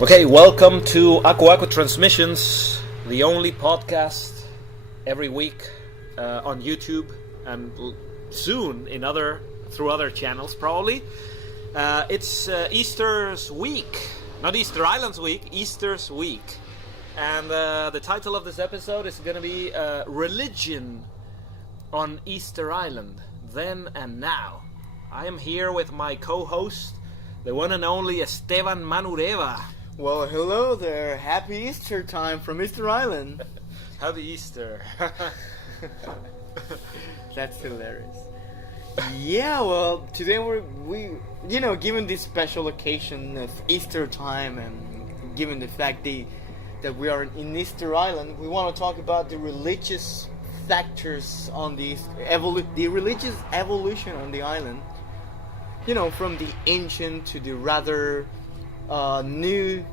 Okay, welcome to Aku Aku Transmissions, the only podcast every week on YouTube and soon through other channels probably. It's Easter's week, not Easter Island's week, Easter's week. And the title of this episode is going to be Religion on Easter Island, Then and Now. I am here with my co-host, the one and only Esteban Manureva. Well, hello there. Happy Easter time from Easter Island. Happy Easter. That's hilarious. Yeah, well, today we given this special occasion of Easter time and given the fact that we are in Easter Island, we want to talk about the religious factors on the religious evolution on the island. You know, from the ancient to the rather new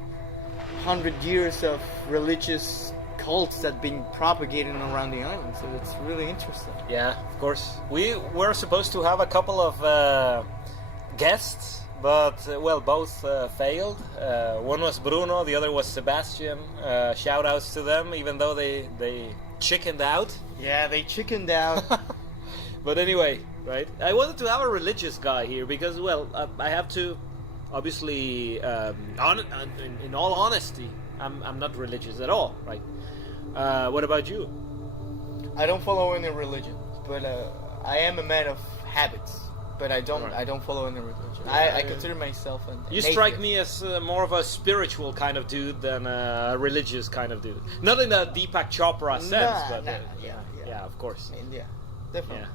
100 years of religious cults that been propagating around the island. So it's really interesting. Yeah, of course. We were supposed to have a couple of guests, but both failed. One was Bruno, the other was Sebastian. Shout outs to them, even though they chickened out. Yeah, they chickened out. But anyway, right? I wanted to have a religious guy here because, I have to, obviously, in all honesty, I'm not religious at all, right? What about you? I don't follow any religion, but I am a man of habits. But I don't follow any religion. I consider myself an You atheist. strike me as more of a spiritual kind of dude than a religious kind of dude. Not in the Deepak Chopra sense, but yeah, of course. Yeah, definitely. Yeah.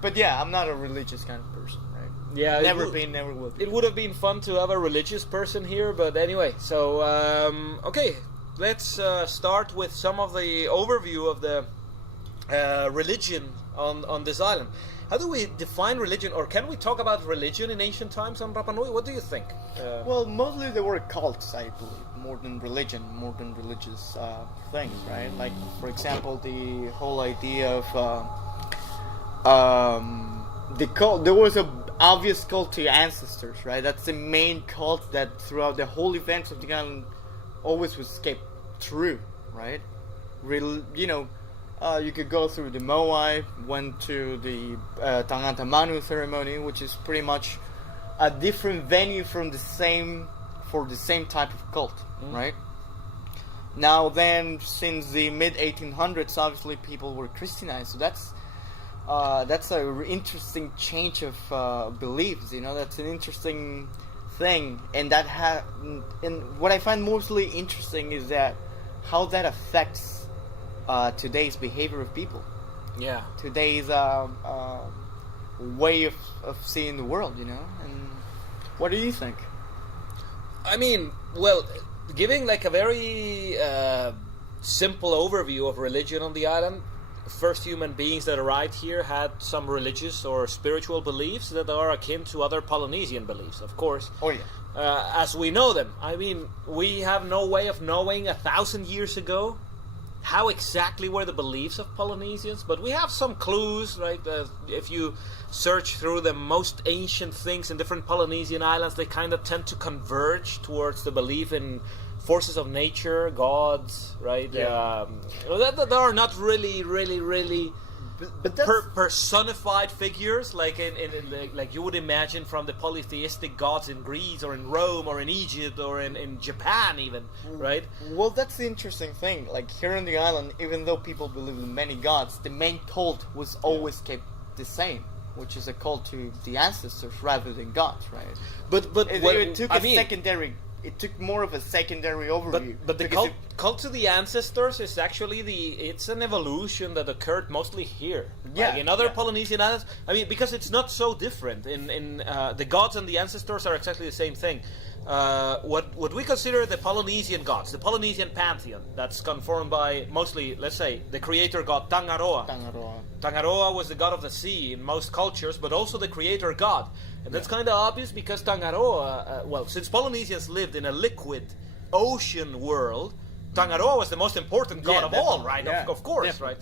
But yeah, I'm not a religious kind of person, right? Yeah, never will be. It would have been fun to have a religious person here, but anyway. So okay, let's start with some of the overview of the religion on this island. How do we define religion, or can we talk about religion in ancient times on Rapa Nui? What do you think? Well, mostly they were cults, I believe, more than religion, more than religious things, right? Like, for example, the whole idea of the cult. There was a obvious cult to ancestors, right? That's the main cult that throughout the whole events of the island always was kept true, right? You could go through the Moai, went to the Tangata Manu ceremony, which is pretty much a different venue for the same type of cult, right? Now then, since the mid 1800s, obviously people were Christianized, so that's a interesting change of beliefs. You know, that's an interesting thing, and and what I find mostly interesting is that how that affects today's behavior of people. Yeah. Today's way of seeing the world, you know? And what do you think? I mean, giving like a very simple overview of religion on the island, first human beings that arrived here had some religious or spiritual beliefs that are akin to other Polynesian beliefs, of course. Oh, yeah. As we know them. I mean, we have no way of knowing 1,000 years ago how exactly were the beliefs of Polynesians, but we have some clues, right? If you search through the most ancient things in different Polynesian islands, they kind of tend to converge towards the belief in forces of nature, gods, right? Yeah. That are not really But that's... personified figures like like you would imagine from the polytheistic gods in Greece or in Rome or in Egypt or in Japan even, right? Well, that's the interesting thing. Like here on the island, even though people believe in many gods, the main cult was always kept the same, which is a cult to the ancestors rather than gods, right? But it took secondary. It took more of a secondary overview. But the cult to the ancestors is actually it's an evolution that occurred mostly here. Yeah. Like in other Polynesian islands. I mean, because it's not so different. In the gods and the ancestors are exactly the same thing. What we consider the Polynesian gods, the Polynesian pantheon, that's conformed by mostly, let's say, the creator god Tangaroa. Tangaroa was the god of the sea in most cultures, but also the creator god. And that's kind of obvious because Tangaroa, since Polynesians lived in a liquid ocean world, Tangaroa was the most important god of all, right? Of course, right?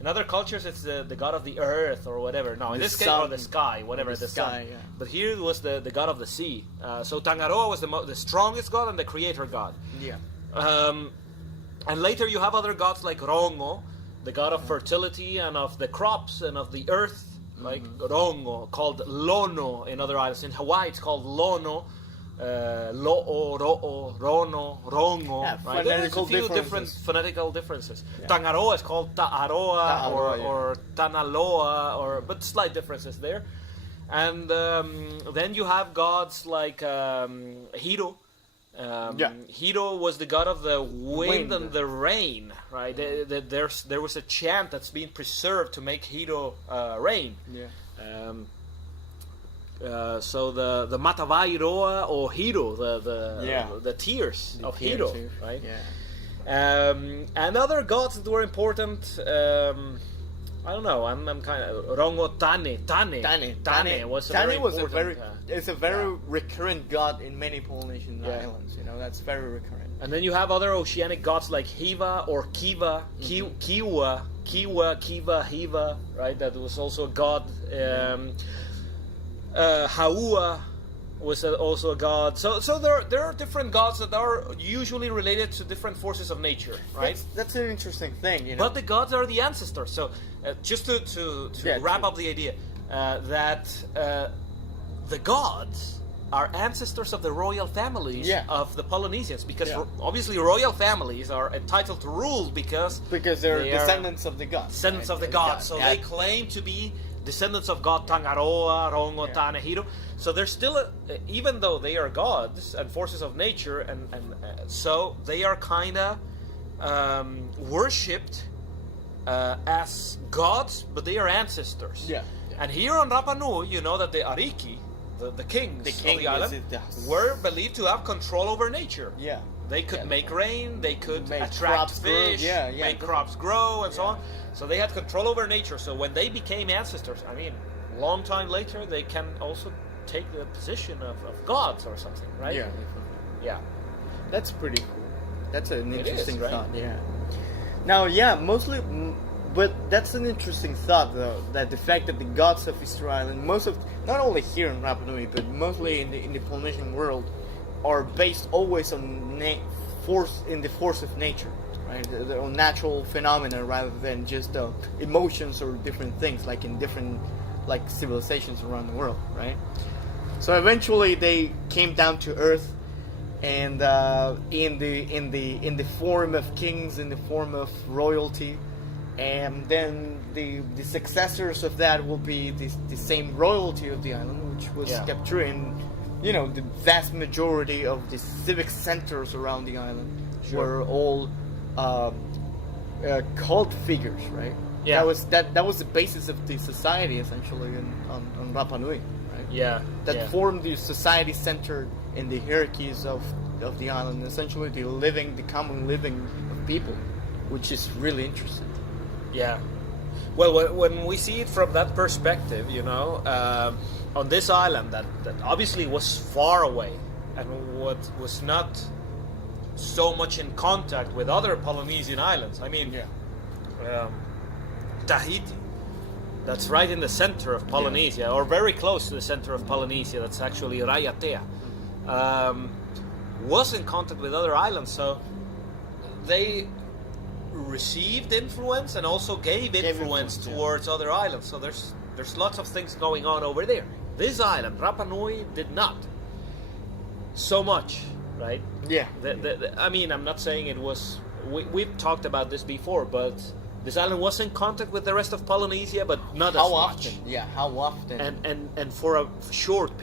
In other cultures, it's the god of the earth or whatever. No, in The this case, sun. or the sky, whatever, The the sky, sun. yeah. But here it was the god of the sea. So Tangaroa was the strongest god and the creator god. Yeah. And later you have other gods like Rongo, the god of fertility and of the crops and of the earth, like Rongo, called Lono in other islands. In Hawaii, it's called Lono. Lo'o, Ro'o, Rono, Rongo. Yeah, Right? There's a few phonetical different differences. phonetical differences. Yeah. Tangaroa is called Ta'aroa, Ta'aroa, or Tanaloa, but slight differences there. And then you have gods like Hiro. Hiro was the god of the wind and the rain, right? There was a chant that's been preserved to make Hiro rain. Yeah. So the Matavairoa or Hiro, the tears The of tears, Hiro, yeah. right? Yeah. And other gods that were important. I don't know. I'm kind of Rongo Tane was a very it's a very recurrent god in many Polynesian islands. You know, that's very recurrent. And then you have other oceanic gods like Hiva or Kiva, Kiwa, Kiva, Hiva, right? That was also a god. Haua was also a god. So there are different gods that are usually related to different forces of nature, right? That's an interesting thing, you know. But the gods are the ancestors. So just to wrap up the idea that the gods are ancestors of the royal families of the Polynesians, because obviously royal families are entitled to rule because they're descendants of the gods. Descendants of the gods. So they claim to be descendants of God Tangaroa, Rongo, Tane, Hiro. So they're still, even though they are gods and forces of nature, and so they are kind of worshipped as gods, but they are ancestors. Yeah. And here on Rapa Nui, you know that the Ariki, the kings of the island, were believed to have control over nature. Yeah. They could make rain, they could make attract crops fish, grow. make crops grow, and so on. So they had control over nature. So when they became ancestors, I mean, long time later, they can also take the position of gods or something, right? Yeah. Yeah. That's pretty cool. That's an interesting right? thought. Yeah. Now, mostly, but that's an interesting thought, though, that the fact that the gods of Easter Island, not only here in Rapa Nui, but mostly in the Polynesian world, are based always on the force of nature, right? They're on natural phenomena rather than just emotions or different things, like in different civilizations around the world, right? So eventually they came down to earth, and in the form of kings, in the form of royalty, and then the successors of that will be the same royalty of the island, which was kept true in, you know, the vast majority of the civic centers around the island were all cult figures, right? Yeah. That was the basis of the society essentially on Rapa Nui, right? Yeah. That formed the society centered in the hierarchies of the island, essentially the common living of people, which is really interesting. Yeah. Well, when we see it from that perspective, you know, on this island that obviously was far away and was not so much in contact with other Polynesian islands. I mean, Tahiti, that's right in the center of Polynesia, or very close to the center of Polynesia. That's actually Raiatea. Was in contact with other islands, so they received influence and also gave influence towards other islands. So there's lots of things going on over there. This island, Rapa Nui, did not so much, right? Yeah. I mean, I'm not saying it was. We've talked about this before, but this island was in contact with the rest of Polynesia, but not as much. Yeah, how often? And for a short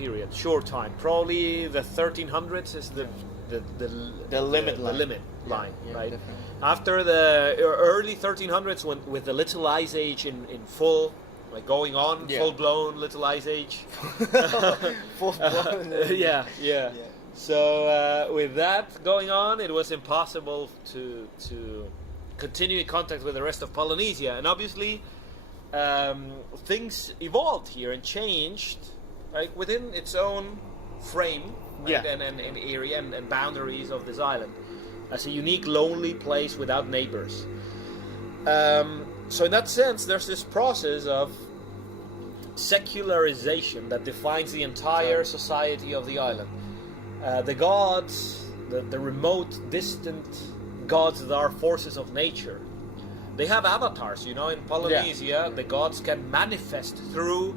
time. Probably the 1300s is the limit line, right? Definitely. After the early 1300s, with the Little Ice Age in full, like going on, full-blown Little Ice Age. Full-blown. Yeah. So with that going on, it was impossible to continue in contact with the rest of Polynesia, and obviously things evolved here and changed, like within its own frame, right? and area and boundaries of this island, as a unique, lonely place without neighbors. So in that sense, there's this process of secularization that defines the entire society of the island. The gods, the remote, distant gods that are forces of nature, they have avatars. You know, in Polynesia, the gods can manifest through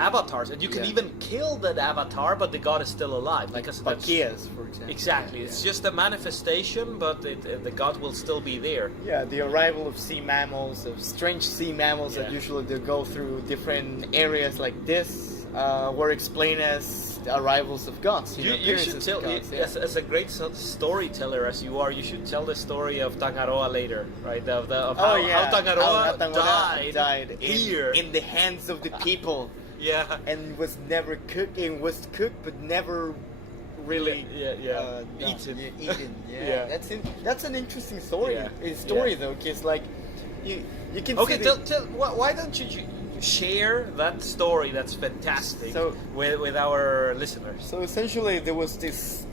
avatars, and you can even kill that avatar, but the god is still alive. Like Pakias, for example. Exactly, it's just a manifestation, but the god will still be there. Yeah, the arrival of sea mammals, of strange sea mammals that usually they go through different areas like this, were explained as the arrivals of gods. You should tell, as a great storyteller as you are, you should tell the story of Tangaroa later, right? Of how Tangaroa died here in the hands of the people. Yeah, and was never cooked. It was cooked, but never really eaten. Yeah, that's an interesting story. Though, because like you can. Okay, why don't you share that story? That's fantastic. With our listeners. So essentially, there was this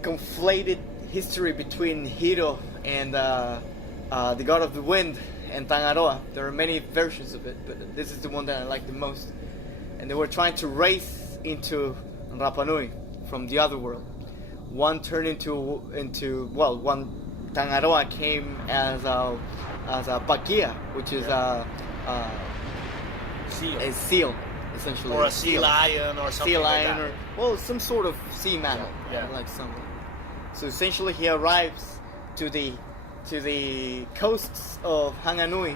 conflated history between Hiro and the god of the wind and Tangaroa. There are many versions of it, but this is the one that I like the most. And they were trying to race into Rapa Nui from the other world. One turned into one Tangaroa came as a pakia, which is a seal, essentially, or a sea lion, or something like that. Or some sort of sea mammal, like something. So essentially, he arrives to the coasts of Hanganui,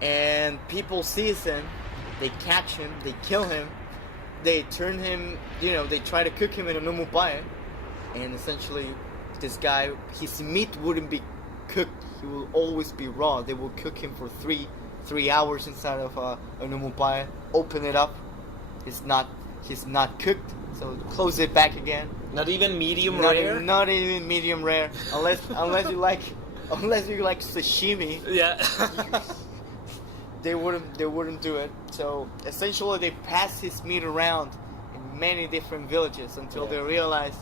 and people sees him, they catch him, they kill him, they turn him, they try to cook him in a numupae, and essentially this guy, his meat wouldn't be cooked, he will always be raw. They will cook him for three hours inside of a numupae, open it up, he's not cooked, so close it back again. Not even medium rare? Not even medium rare, unless you like sashimi. Yeah. they wouldn't do it. So essentially they pass his meat around in many different villages until they realize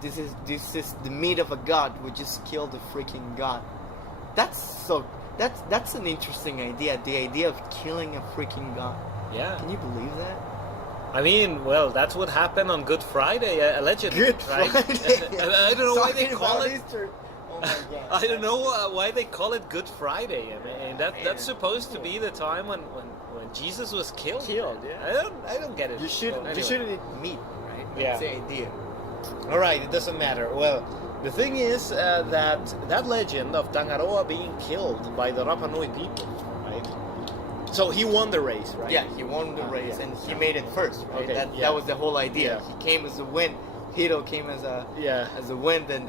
this is the meat of a god. We just killed a freaking god. That's an interesting idea. The idea of killing a freaking god. Yeah. Can you believe that? I mean, well, that's what happened on Good Friday, allegedly. Good Friday. I don't know why they call it. Easter. Oh my God. I don't know why they call it Good Friday. I mean, that's supposed to be the time when Jesus was killed. Yeah. I don't get it. You shouldn't eat meat, right? That's the idea. All right, it doesn't matter. Well, the thing is that legend of Tangaroa being killed by the Rapa Nui people, right? So he won the race, right? Yeah, he won the race, and he made it first, right? Okay, That was the whole idea. He came as a wind. Hiro came as a wind, and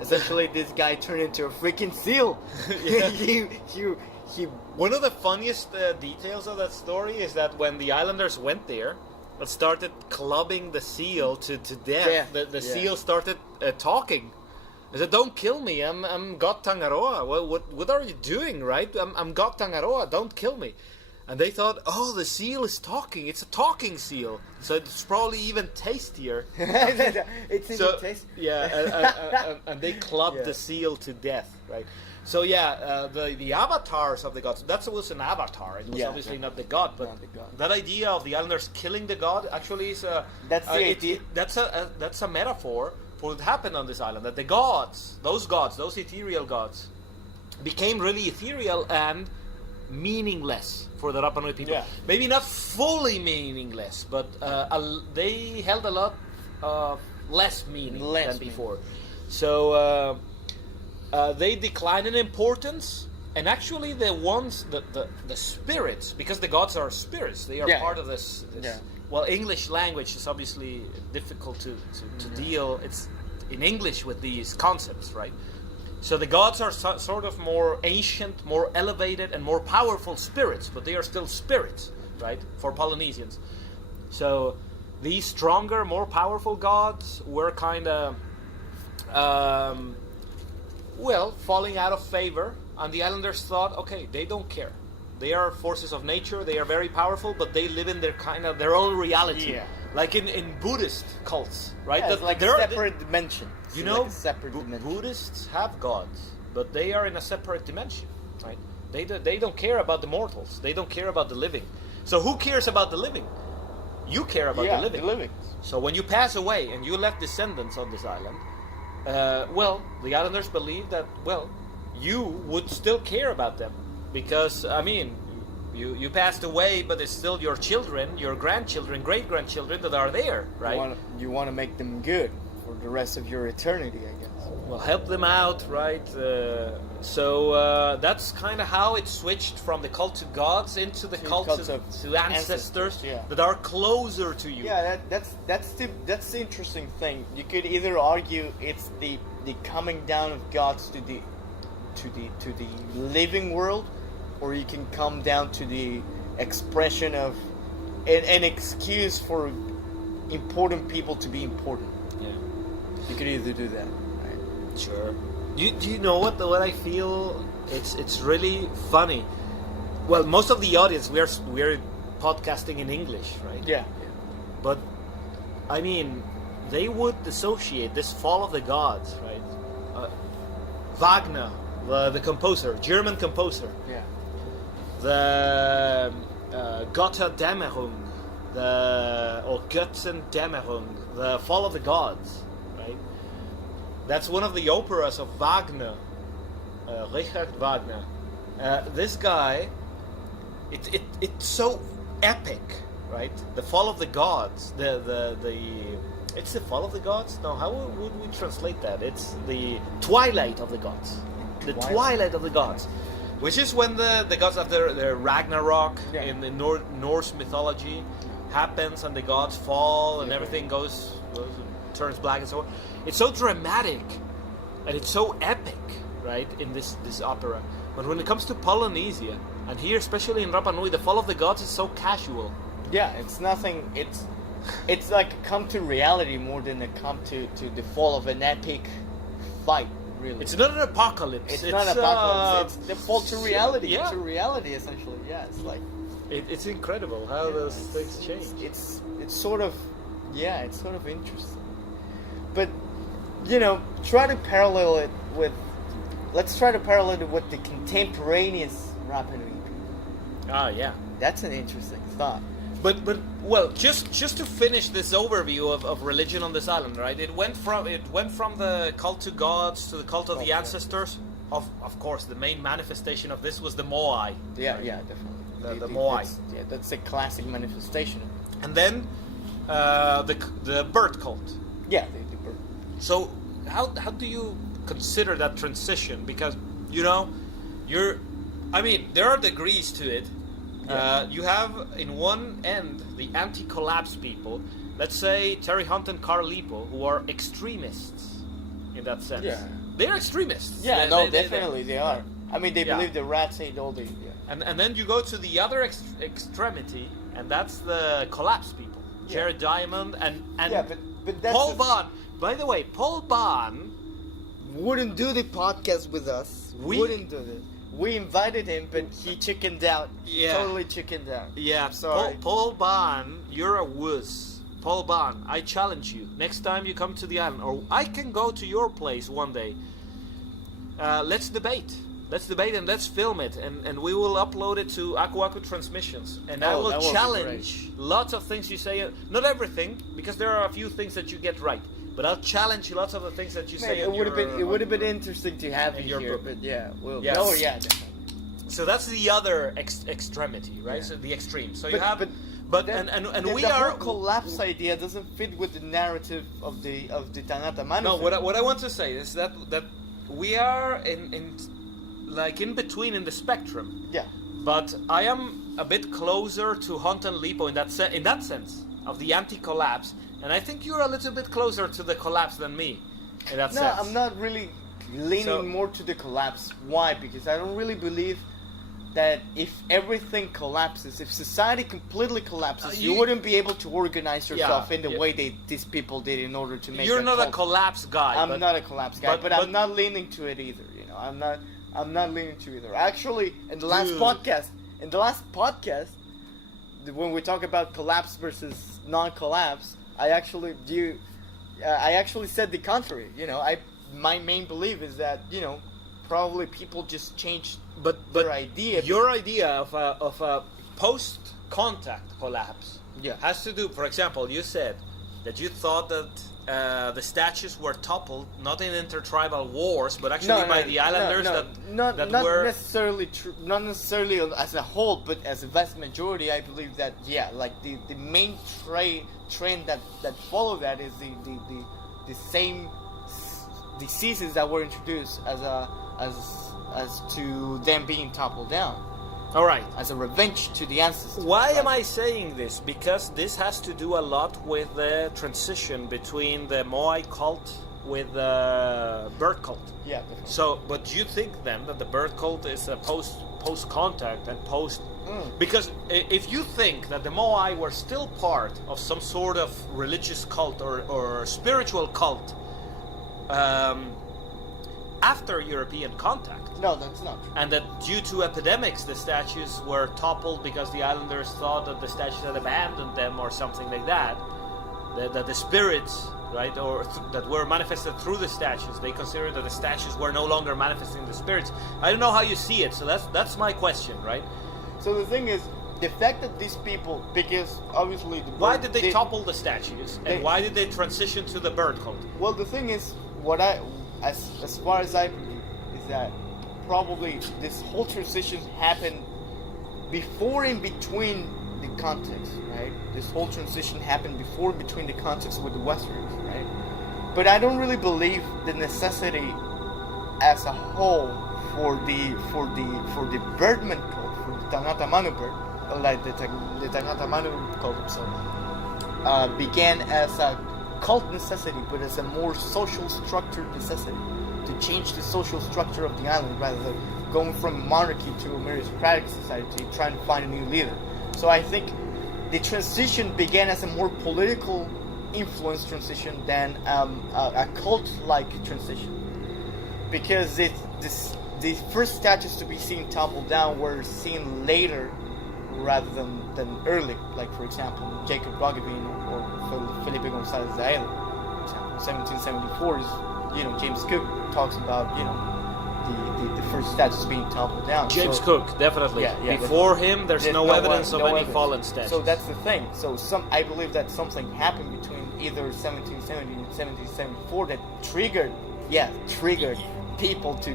essentially this guy turned into a freaking seal. he One of the funniest details of that story is that when the islanders went there, it started clubbing the seal to death. The seal started talking. I said, "Don't kill me. I'm God Tangaroa. What are you doing, right? I'm God Tangaroa. Don't kill me." And they thought, "Oh, the seal is talking. It's a talking seal, so it's probably even tastier." It's even tastier. Yeah, and they clubbed the seal to death, right? So the avatars of the gods. That was an avatar. It was obviously not the god, but that idea of the islanders killing the god actually is that's the idea. That's a metaphor for what happened on this island. That the gods, those ethereal gods, became really ethereal and meaningless for the Rapa Nui people. Yeah. Maybe not fully meaningless, but they held a lot less meaning than before. So they declined in importance, and actually the spirits, because the gods are spirits, they are part of this. Well, English language is obviously difficult to deal. It's in English with these concepts, right? So the gods are sort of more ancient, more elevated, and more powerful spirits, but they are still spirits, right, for Polynesians. So these stronger, more powerful gods were kind of, falling out of favor, and the islanders thought, okay, they don't care. They are forces of nature, they are very powerful, but they live in their own reality. Yeah. Like in Buddhist cults, right? Yeah, it's like a separate dimension. Buddhists have gods, but they are in a separate dimension, right? They don't care about the mortals. They don't care about the living. So who cares about the living? You care about the living. The living. So when you pass away and you left descendants on this island, well, the islanders believe that, well, you would still care about them. Because, I mean, you passed away, but it's still your children, your grandchildren, great-grandchildren that are there, right? You want to make them good for the rest of your eternity, I guess. Well, help them out, right? So that's kind of how it switched from the cult to gods into the cult to ancestors that are closer to you. Yeah, that's the interesting thing. You could either argue it's the coming down of gods to the living world, or you can come down to the expression of an excuse for important people to be important. Yeah, you could either do that. Sure. Do you know what I feel? It's really funny. Well, most of the audience we're podcasting in English, right? Yeah. But I mean, they would associate this fall of the gods, right? Wagner, the composer, German composer. Yeah. The Götterdämmerung, or Götterdämmerung, the fall of the gods, right? That's one of the operas of Wagner, Richard Wagner. This guy, it's so epic, right? The fall of the gods. It's the fall of the gods. No, how would we translate that? It's the twilight of the gods. The twilight of the gods, which is when the gods after their Ragnarok in the Norse mythology happens, and the gods fall, and everything turns black and so on. It's so dramatic and it's so epic, right, in this opera. But when it comes to Polynesia, and here especially in Rapa Nui, the fall of the gods is so casual. Yeah, it's nothing. It's like a come to reality more than a come to the fall of an epic fight. Really, it's not an apocalypse. It's not an apocalypse. It's the fall to reality. Yeah. To reality, essentially. Yeah, it's like it's incredible how those things change. It's sort of interesting. But let's try to parallel it with the contemporaneous Rapanui. Ah, yeah. That's an interesting thought. But well, just to finish this overview of religion on this island, right? It went from the cult to gods to the cult of the ancestors. Of course, the main manifestation of this was the Moai. Yeah, right? yeah, definitely. The Moai. That's a classic manifestation. And then the bird cult. Yeah, the bird. So how do you consider that transition? Because there are degrees to it. Yeah. You have in one end the anti-collapse people, let's say Terry Hunt and Carl Lipo, who are extremists in that sense. Yeah. They're extremists. Yeah, definitely they are. I mean, they believe the rats ate all the... Yeah. And then you go to the other extremity, and that's the collapse people. Yeah. Jared Diamond and but that's Paul Bond. By the way, Paul Bond wouldn't do the podcast with us. Wouldn't do it. We invited him, but he chickened out. Yeah. Totally chickened out. Yeah, sorry. Paul Bond, you're a wuss. Paul Bond, I challenge you. Next time you come to the island, or I can go to your place one day. Let's debate. And let's film it, and we will upload it to Aku Aku Transmissions. And I will challenge lots of things you say. Not everything, because there are a few things that you get right. But I'll challenge lots of the things that you say. It would have been interesting to have you here, but Yes. Oh yeah, definitely. So that's the other extremity, right? Yeah. So the extreme. So we are. The whole collapse idea doesn't fit with the narrative of the Tangata Manu. No, what I want to say is that we are in between in the spectrum. Yeah. But I am a bit closer to Hunt and Lipo in that sense of the anti-collapse, and I think you're a little bit closer to the collapse than me in that sense. No, I'm not really leaning more to the collapse. Why? Because I don't really believe that if everything collapses, if society completely collapses, you wouldn't be able to organize yourself in the way these people did in order to make. You're not a collapse guy. I'm not a collapse guy, but I'm not leaning to it either. I'm not leaning to either. Actually, in the last podcast, when we talk about collapse versus non-collapse, I actually said the contrary. My main belief is that probably people just changed But their idea. your idea of a post-contact collapse Yeah. has to do. For example, you said that you thought that the statues were toppled not in intertribal wars, but actually by the islanders not were necessarily true, not necessarily as a whole, but as a vast majority, I believe that like the main trend that follow that is the same diseases that were introduced as to them being toppled down. all right. As a revenge to the ancestors. Why am I saying this? Because this has to do a lot with the transition between the Moai cult with the bird cult. Yeah, definitely. So, but do you think then that the bird cult is a post contact and post? Because if you think that the Moai were still part of some sort of religious cult or spiritual cult after European contact. No, that's not true. And that due to epidemics, the statues were toppled because the islanders thought that the statues had abandoned them or something like that. That the spirits, right, or that were manifested through the statues, they considered that the statues were no longer manifesting the spirits. I don't know how you see it, so that's my question, right? So the thing is, the fact that these people, because obviously... Why did they topple the statues? And why did they transition to the bird cult? Well, the thing is, as far as I believe, is that probably this whole transition happened before in between the context, right? This whole transition happened before in between the context with the Westerners, right? But I don't really believe the necessity as a whole for the birdman cult, for the Tangata Manu bird, like the Tangata Manu cult itself, began as a cult necessity, but as a more social structured necessity to change the social structure of the island rather than going from monarchy to a meritocratic society, trying to find a new leader. So I think the transition began as a more political influence transition than a cult-like transition, because the first statues to be seen toppled down were seen later rather than early, like for example Jacob Roggeveen or Felipe González de Ayala, for example. 1774 is, James Cook talks about, the first statues being toppled down. James Cook, definitely. Yeah, Before him, there's no evidence of any fallen statues. So that's the thing. So I believe that something happened between either 1770 and 1774 that triggered people to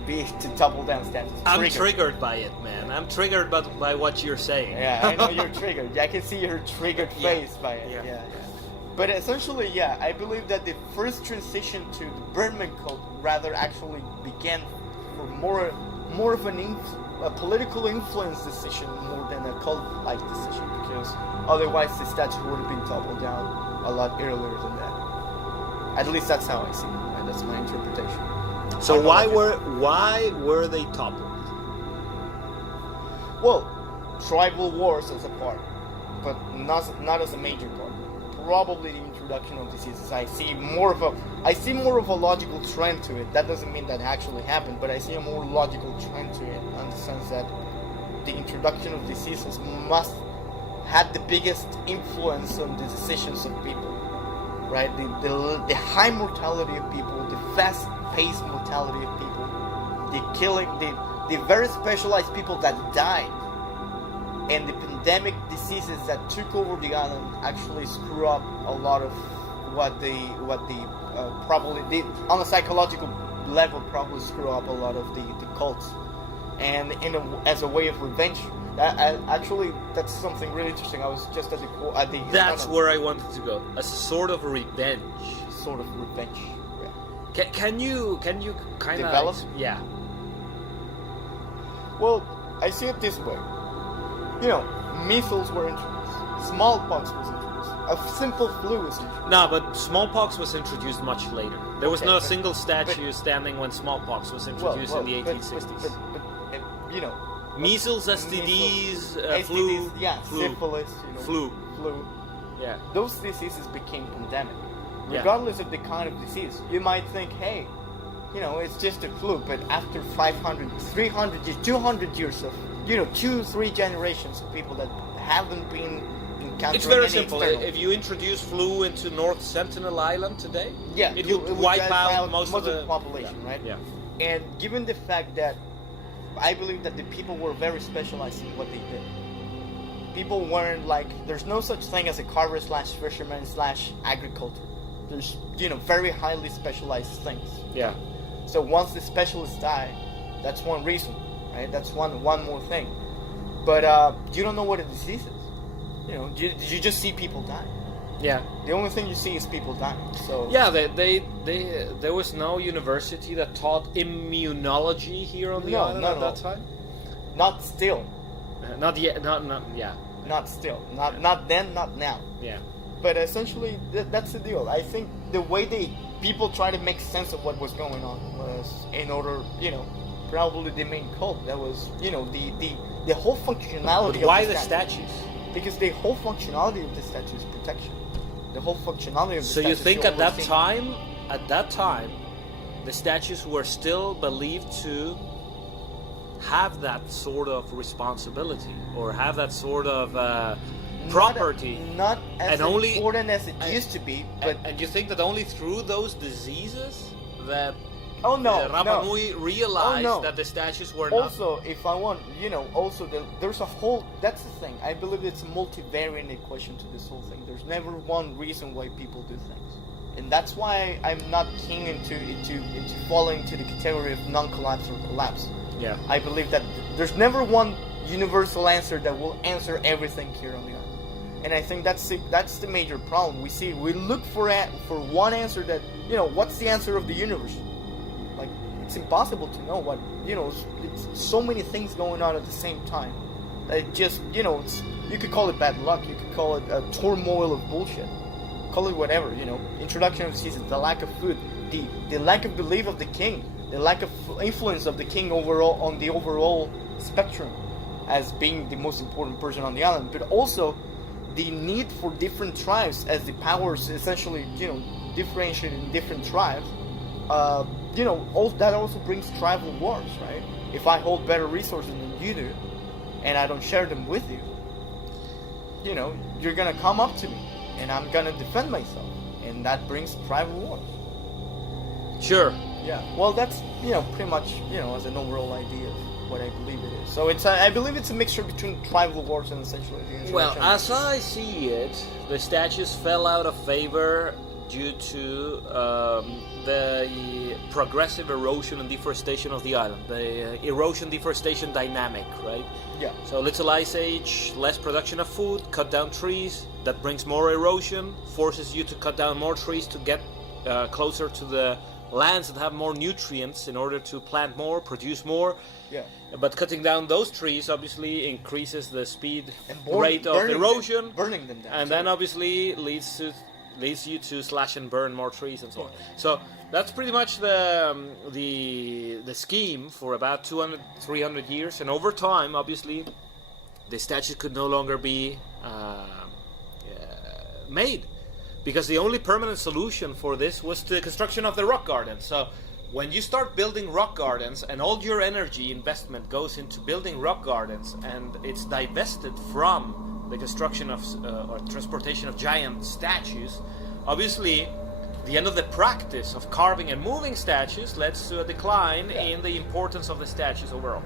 topple down statues. I'm triggered by it, man. I'm triggered by what you're saying. Yeah, I know you're triggered. I can see your triggered face by it. Yeah. But essentially, I believe that the first transition to the Birdman cult rather actually began for more of a political influence decision more than a cult-like decision, because otherwise the statue would have been toppled down a lot earlier than that. At least that's how I see it. And that's my interpretation. So why were they toppled? Well, tribal wars as a part, but not as a major part. Probably the introduction of diseases. I see more of a logical trend to it. That doesn't mean that actually happened, but I see a more logical trend to it in the sense that the introduction of diseases must have the biggest influence on the decisions of people, right? The high mortality of people, the fast-paced mortality of people, the killing, the very specialized people that died, and the pandemic diseases that took over the island actually screw up a lot of what they probably did on a psychological level. Probably screw up a lot of the cults, and as a way of revenge. Actually, that's something really interesting. I was just at the That's where I wanted to go. A sort of revenge. Sort of revenge. Yeah. Can you kind of develop? Yeah. Well, I see it this way. Measles were introduced. Smallpox was introduced. A simple flu was introduced. No, but smallpox was introduced much later. There was not a single statue standing when smallpox was introduced in the 1860s. But measles, STDs, STDs, flu, syphilis, flu. Yeah, those diseases became pandemic, regardless of the kind of disease. You might think, hey, it's just a flu, but after 500, 300 years, 200 years of 2-3 generations of people that haven't been encountering it's very any simple. external. If you introduce flu into North Sentinel Island today, it would wipe out most of the population, right? Yeah. And given the fact that I believe that the people were very specialized in what they did. People weren't like, there's no such thing as a carver / fisherman / agriculture. There's, very highly specialized things. Yeah. So once the specialists die, that's one reason, right? That's one more thing. But you don't know what a disease is. You just see people die. Yeah. The only thing you see is people dying. So yeah, there was no university that taught immunology here on the island at that time. Not still. Not yet. Not yeah. Not still. Not then. Not now. Yeah. But essentially, that's the deal. I think the way people try to make sense of what was going on was in order, probably the main cult. That was, the whole functionality. But why of the statues? Because the whole functionality of the statue is protection. The whole functionality of the So statue. you think at that time, the statues were still believed to have that sort of responsibility or have that sort of property, not as and only, important as it used to be, but and you think that only through those diseases that Rapa Nui realized that the statues were also not. If I want, there's a whole. That's the thing. I believe it's a multivariate equation to this whole thing. There's never one reason why people do things, and that's why I'm not keen into falling into the category of non-collapse or collapse. Yeah, I believe that there's never one universal answer that will answer everything here on the earth. And I think that's the major problem. We look for one answer that, what's the answer of the universe? Like, it's impossible to know what, it's so many things going on at the same time. That it just, you could call it bad luck, you could call it a turmoil of bullshit. Call it whatever, introduction of seasons, the lack of food, the lack of belief of the king, the lack of influence of the king overall on the overall spectrum as being the most important person on the island, but also the need for different tribes as the powers essentially, differentiate in different tribes. All that also brings tribal wars, right? If I hold better resources than you do, and I don't share them with you, you're gonna come up to me, and I'm gonna defend myself, and that brings tribal wars. Sure. Yeah. Well, that's pretty much as an overall idea of what I believe it is. So I believe it's a mixture between tribal wars and essentially the Well, as I see it, the statues fell out of favor due to the progressive erosion and deforestation of the island, the erosion-deforestation dynamic, right? Yeah. So little ice age, less production of food, cut down trees, that brings more erosion, forces you to cut down more trees to get closer to the lands that have more nutrients in order to plant more, produce more. Yeah. But cutting down those trees obviously increases the speed rate of erosion, burning them down, and then obviously leads you to slash and burn more trees and so on. So that's pretty much the scheme for about 200-300 years, and over time, obviously, the statues could no longer be made, because the only permanent solution for this was the construction of the rock gardens. So when you start building rock gardens and all your energy investment goes into building rock gardens, and it's divested from the construction of or transportation of giant statues, obviously the end of the practice of carving and moving statues leads to a decline in the importance of the statues overall.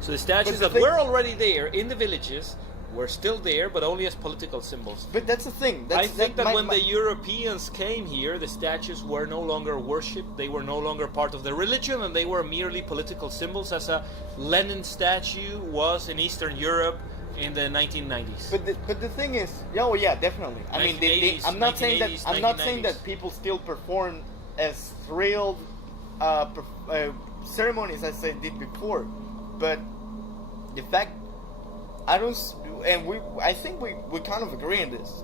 So the statues that were already there in the villages were still there, but only as political symbols. But that's the thing. I think that when the Europeans came here, the statues were no longer worshipped, they were no longer part of the religion, and they were merely political symbols, as a Lenin statue was in Eastern Europe in the 1990s. But the thing is, definitely. I mean, I'm not saying that people still perform as thrilled ceremonies as they did before, but the fact I think we kind of agree on this.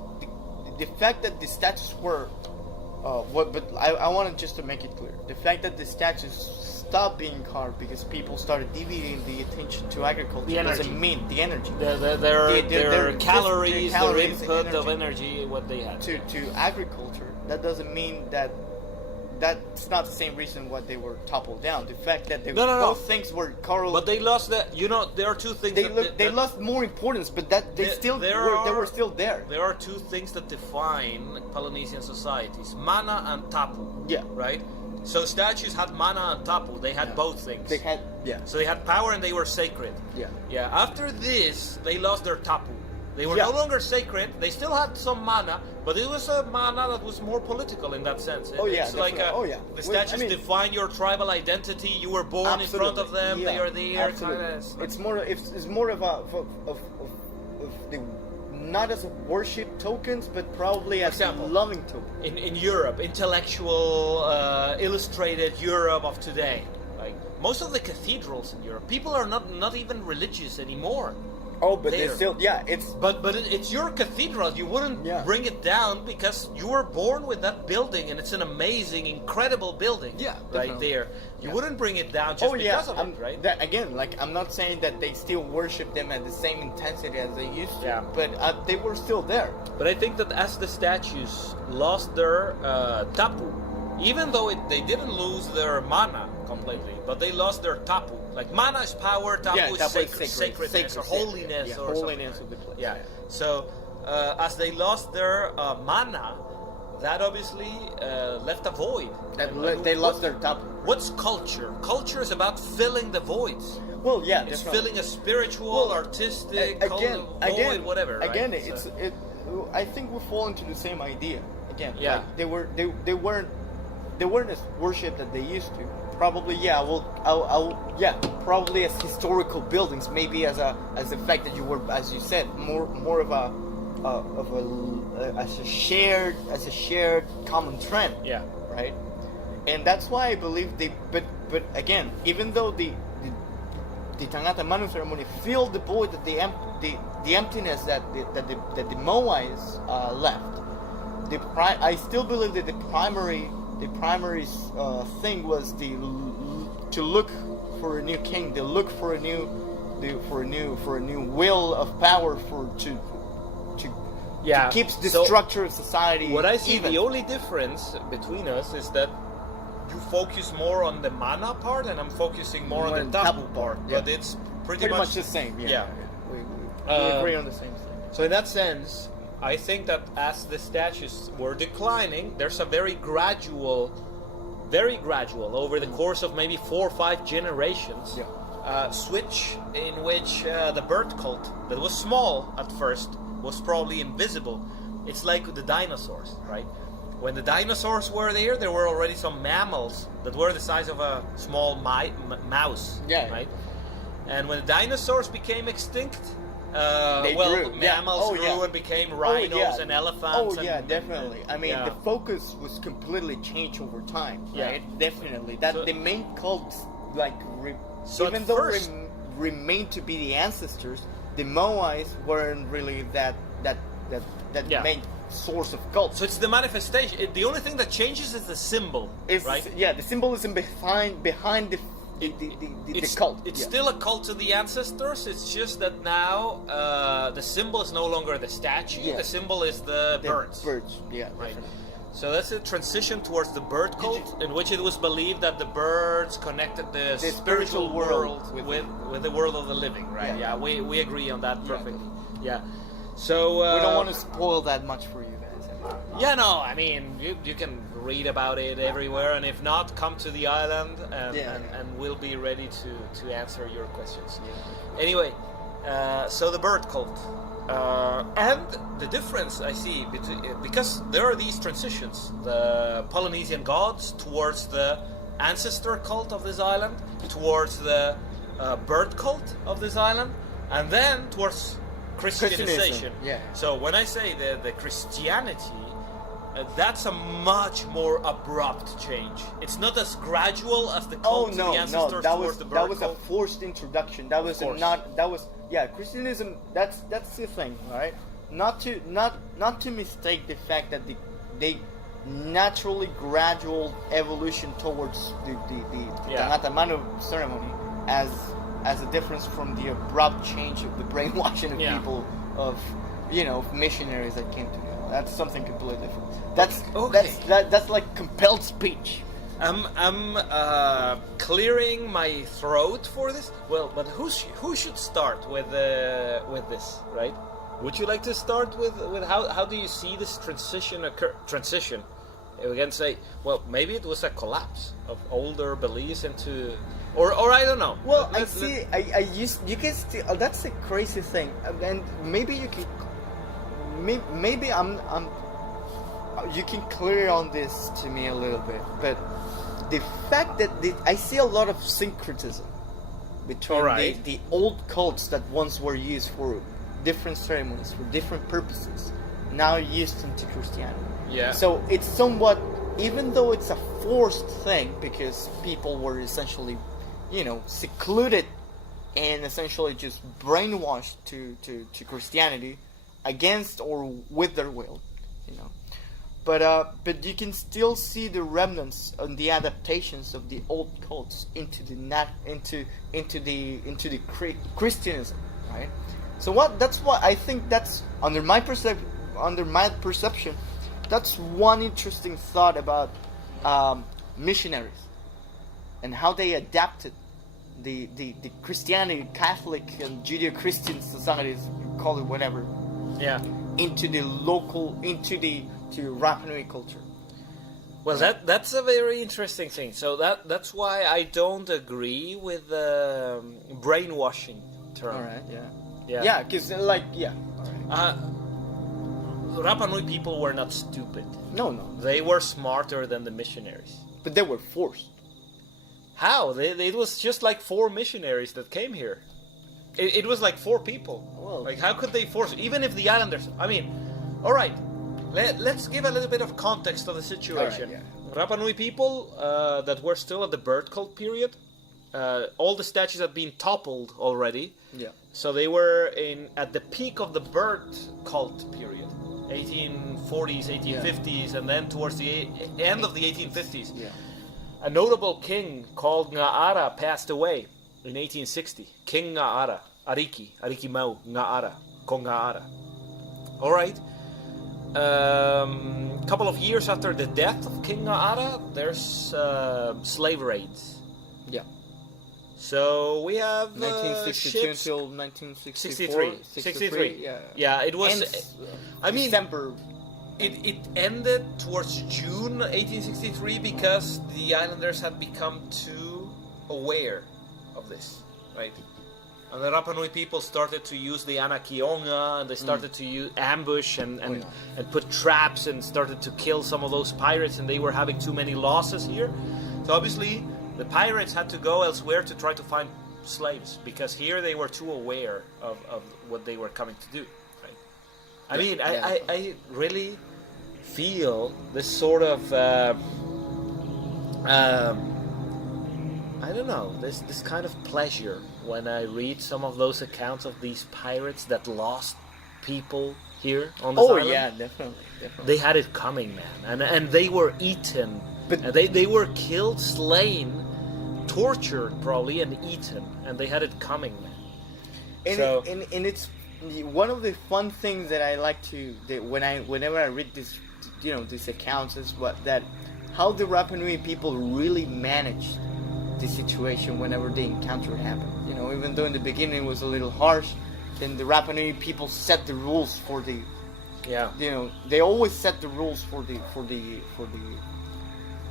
The fact that the statues were but I wanted just to make it clear. The fact that the statues stopped being carved because people started deviating the attention to agriculture doesn't mean the energy. Their calories, their input of energy, what they had. To agriculture, that doesn't mean that that's not the same reason why they were toppled down. The fact that No. both things were correlated. But they lost that. You know, there are two things. They lost more importance, but that they were still there. There are two things that define Polynesian societies: mana and tapu. Yeah. Right. So statues had mana and tapu. They had both things. They had So they had power and they were sacred. Yeah. Yeah. After this, they lost their tapu. They were no longer sacred. They still had some mana, but it was a mana that was more political in that sense. It's like the statues define your tribal identity. You were born in front of them. Yeah, they are there. absolutely. It's more of the not as a worship tokens, but probably as a loving token. In Europe, intellectual, illustrated Europe of today, like most of the cathedrals in Europe, people are not even religious anymore. Oh, but they still, it's your cathedral. You wouldn't bring it down because you were born with that building, and it's an amazing, incredible building. Yeah, right there. You wouldn't bring it down just because of it, right? Again, like I'm not saying that they still worship them at the same intensity as they used to, but they were still there. But I think that as the statues lost their tapu, even though they didn't lose their mana completely, but they lost their tapu. Like mana is power, tapu is sacredness or holiness or holiness of the place. Yeah. So as they lost their mana, that obviously left a void. They lost their tapu. What's culture? Culture is about filling the voids. Well, yeah, it's filling a spiritual, artistic, void, whatever. Right? Again, I think we fall into the same idea. Again, like they weren't as worshipped as they used to. Probably, probably as historical buildings. Maybe as the fact that you were, as you said, more of a shared common trend. Yeah. Right. And that's why I believe But again, even though the Tangata Manu ceremony filled the void, that the emptiness that the Moais left. I still believe that the primary thing was to look for a new king, to look for a new will of power to keep the structure of society. What I see, even. the only difference between us is that you focus more on the mana part, and I'm focusing more on the tapu part. Yeah. But it's pretty much the same. Yeah. We agree on the same thing. So in that sense, I think that as the statues were declining, there's a very gradual, over the course of maybe 4 or 5 generations, switch in which the bird cult that was small at first was probably invisible. It's like the dinosaurs, right? When the dinosaurs were there were already some mammals that were the size of a small mouse, right? And when the dinosaurs became extinct, mammals grew and became rhinos and elephants. Definitely. I mean, the focus was completely changed over time, right? Definitely. The main cults, even though remained to be the ancestors, the Moais weren't really that main source of cult. So it's the manifestation. The only thing that changes is the symbol, right? Yeah, the symbolism behind the cult. It's still a cult to the ancestors. It's just that now the symbol is no longer the statue. Yeah. The symbol is the birds. Birds, yeah, right. Definitely. So that's a transition towards the bird cult, in which it was believed that the birds connected the spiritual world with the world of the living, right? Yeah, we agree on that perfectly. Yeah. So we don't want to spoil that much for you guys. Yeah, no, I mean, you can read about it everywhere, and if not, come to the island, and we'll be ready to answer your questions. Yeah. Anyway, so the bird cult. And the difference I see because there are these transitions, the Polynesian gods towards the ancestor cult of this island, towards the bird cult of this island, and then towards Christianization. Yeah. So when I say the Christianity, that's a much more abrupt change. It's not as gradual as the cult to the ancestors towards the bird cult. That was a forced introduction. That was Christianism. That's the thing, all right? Not to mistake the fact that they naturally gradual evolution towards the Tangata Manu ceremony as a difference from the abrupt change of the brainwashing of people of missionaries that came to know. That's something completely different. That's like compelled speech I'm clearing my throat for this. Well, but who should start with this, right? Would you like to start with how do you see this transition? We can say, well, maybe it was a collapse of older beliefs into, or I don't know. Well, you can still. That's a crazy thing, and maybe you can. Maybe I'm. You can clear on this to me a little bit, but the fact that I see a lot of syncretism between the old cults that once were used for different ceremonies, for different purposes, now used into Christianity. Yeah. So it's somewhat, even though it's a forced thing, because people were essentially, secluded and essentially just brainwashed to Christianity against or with their will, But you can still see the remnants and the adaptations of the old cults into the Christianism, right? So that's what I think. That's under my perception. That's one interesting thought about missionaries and how they adapted the Christianity, Catholic, and Judeo-Christian societies, call it whatever, into the local, to Rapa Nui culture. Well, that's a very interesting thing. So that's why I don't agree with the brainwashing term. All right. Yeah. Yeah. Because All right. Rapa Nui people were not stupid. No. They were smarter than the missionaries. But they were forced. How? It was just like 4 missionaries that came here. It was like 4 people. Well, like, how could they force? Even if the islanders. I mean, all right. Let's give a little bit of context of the situation. Right, Rapa Nui people that were still at the bird cult period. All the statues had been toppled already. Yeah. So they were at the peak of the bird cult period, 1840s, 1850s, and then towards the end of the 1850s. Yeah. A notable king called Nga'ara passed away in 1860. King Nga'ara, Ariki Mau, Nga'ara, Ko Nga'ara. All right. Couple of years after the death of King Nga'ara, there's slave raids. Yeah. So we have 1962 ships. until 1963. 63. Yeah. Yeah, it was. December. It ended towards June 1863 because the islanders had become too aware of this, right? And the Rapa Nui people started to use the Anakionga, and they started to use ambush and put traps and started to kill some of those pirates, and they were having too many losses here. So obviously the pirates had to go elsewhere to try to find slaves, because here they were too aware of what they were coming to do. Right? I mean, I really feel this sort of I don't know, this kind of pleasure when I read some of those accounts of these pirates that lost people here on this island. Yeah, definitely. They had it coming, man, and they were eaten. But they were killed, slain, tortured probably, and eaten, and they had it coming, man. And it's one of the fun things that I like whenever I read this, these accounts is how the Rapa Nui people really managed the situation whenever the encounter happened. Even though in the beginning it was a little harsh, then the Rapa Nui people set the rules for the. Yeah. They always set the rules for the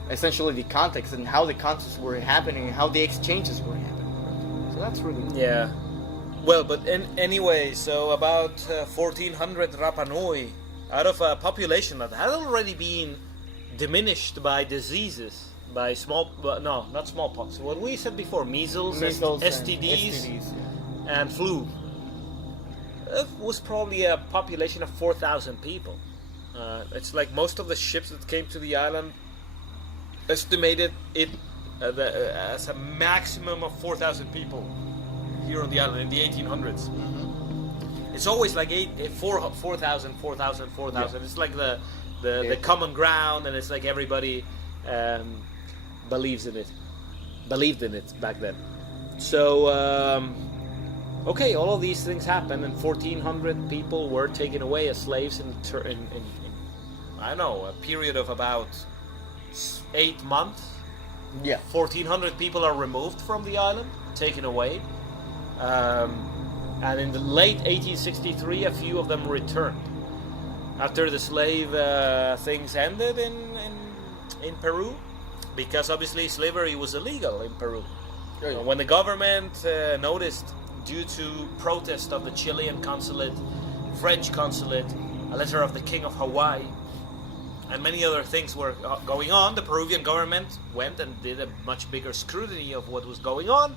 essentially the context and how the contexts were happening and how the exchanges were happening. So that's really cool. Yeah. Well, but anyway, so about 1,400 Rapa Nui out of a population that had already been diminished by diseases. By not smallpox. What we said before, measles STDs, and flu. It was probably a population of 4,000 people. It's like most of the ships that came to the island estimated it as a maximum of 4,000 people here on the island in the 1800s. Mm-hmm. It's always like 4,000. Yeah. It's like the common ground, and it's like everybody believed in it back then. So okay, all of these things happened, and 1,400 people were taken away as slaves in I don't know, a period of about 8 months, Yeah. 1,400 people are removed from the island, taken away. And in the late 1863, a few of them returned. After the slave things ended in Peru, because obviously slavery was illegal in Peru. When the government noticed, due to protest of the Chilean consulate, French consulate, a letter of the King of Hawaii, and many other things were going on, the Peruvian government went and did a much bigger scrutiny of what was going on.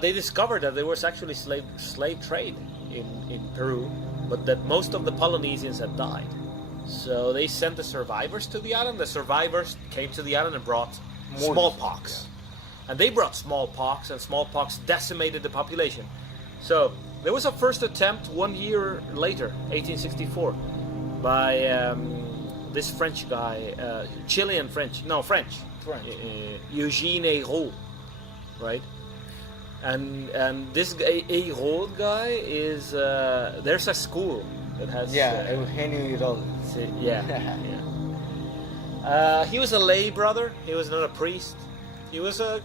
They discovered that there was actually slave trade in Peru, but that most of the Polynesians had died. So they sent the survivors to the island. The survivors came to the island and brought smallpox. Yeah. And they brought smallpox, and smallpox decimated the population. So there was a first attempt 1 year later, 1864, by this French guy, French, Eugene Ayrault, right? And this Ayrault guy is there's a school that has Eugenio Ayrault. He was a lay brother. He was not a priest. He was a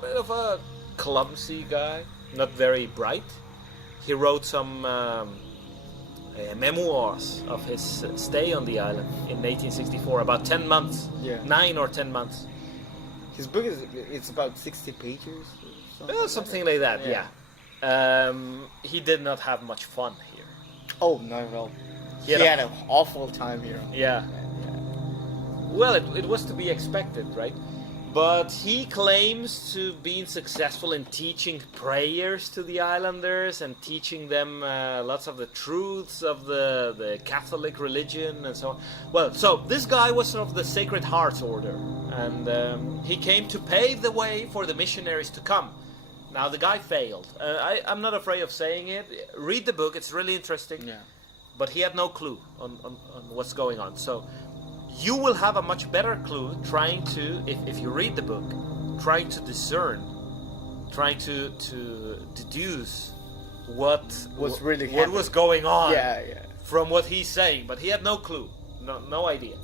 bit of a clumsy guy, not very bright. He wrote some memoirs of his stay on the island in 1864, about 10 months, 9 or 10 months. His book it's about 60 pages. Something like that, yeah. He did not have much fun here. Oh, not at all. He had an awful time here. Yeah. Well, it was to be expected, right? But he claims to being successful in teaching prayers to the islanders and teaching them lots of the truths of the Catholic religion and so on. Well, so this guy was of the Sacred Hearts Order, and he came to pave the way for the missionaries to come. Now, the guy failed. I'm not afraid of saying it. Read the book, it's really interesting. Yeah. But he had no clue on what's going on. So you will have a much better clue trying to, if you read the book, trying to discern, trying to deduce what was going on from what he's saying. But he had no clue, no idea.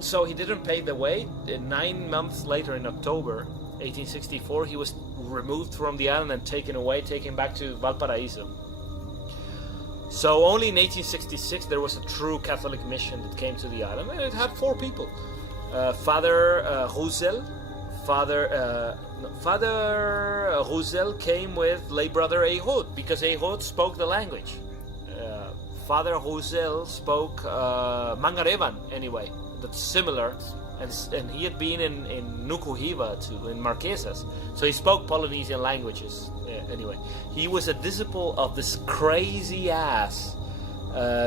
So he didn't pave the way. 9 months later, in October 1864, he was removed from the island and taken back to Valparaiso. So only in 1866 there was a true Catholic mission that came to the island, and it had 4 people. Father Roussel. Father Roussel came with lay brother Ayrault, because Ayrault spoke the language. Father Roussel spoke Mangarevan anyway, that's similar, and he had been in Nukuhiva too, in Marquesas, so he spoke Polynesian languages. Anyway, he was a disciple of this crazy ass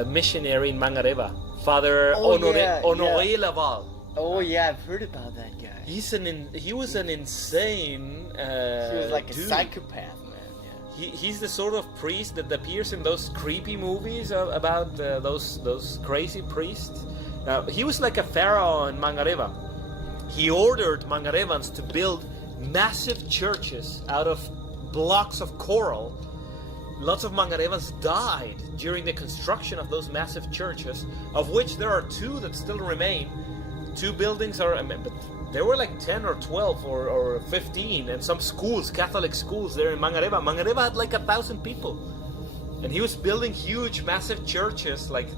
missionary in Mangareva, Father Honoré Laval. Oh yeah, I've heard about that guy. He was an insane. He was like dude. A psychopath, man. Yeah. He's the sort of priest that appears in those creepy movies about those crazy priests. He was like a pharaoh in Mangareva. He ordered Mangarevans to build massive churches out of blocks of coral. Lots of Mangarevans died during the construction of those massive churches, of which there are 2 that still remain. 2 buildings are, but there were like 10 or 12 or 15, and some schools, Catholic schools there in Mangareva. Mangareva had like 1,000 people, and he was building huge, massive churches, like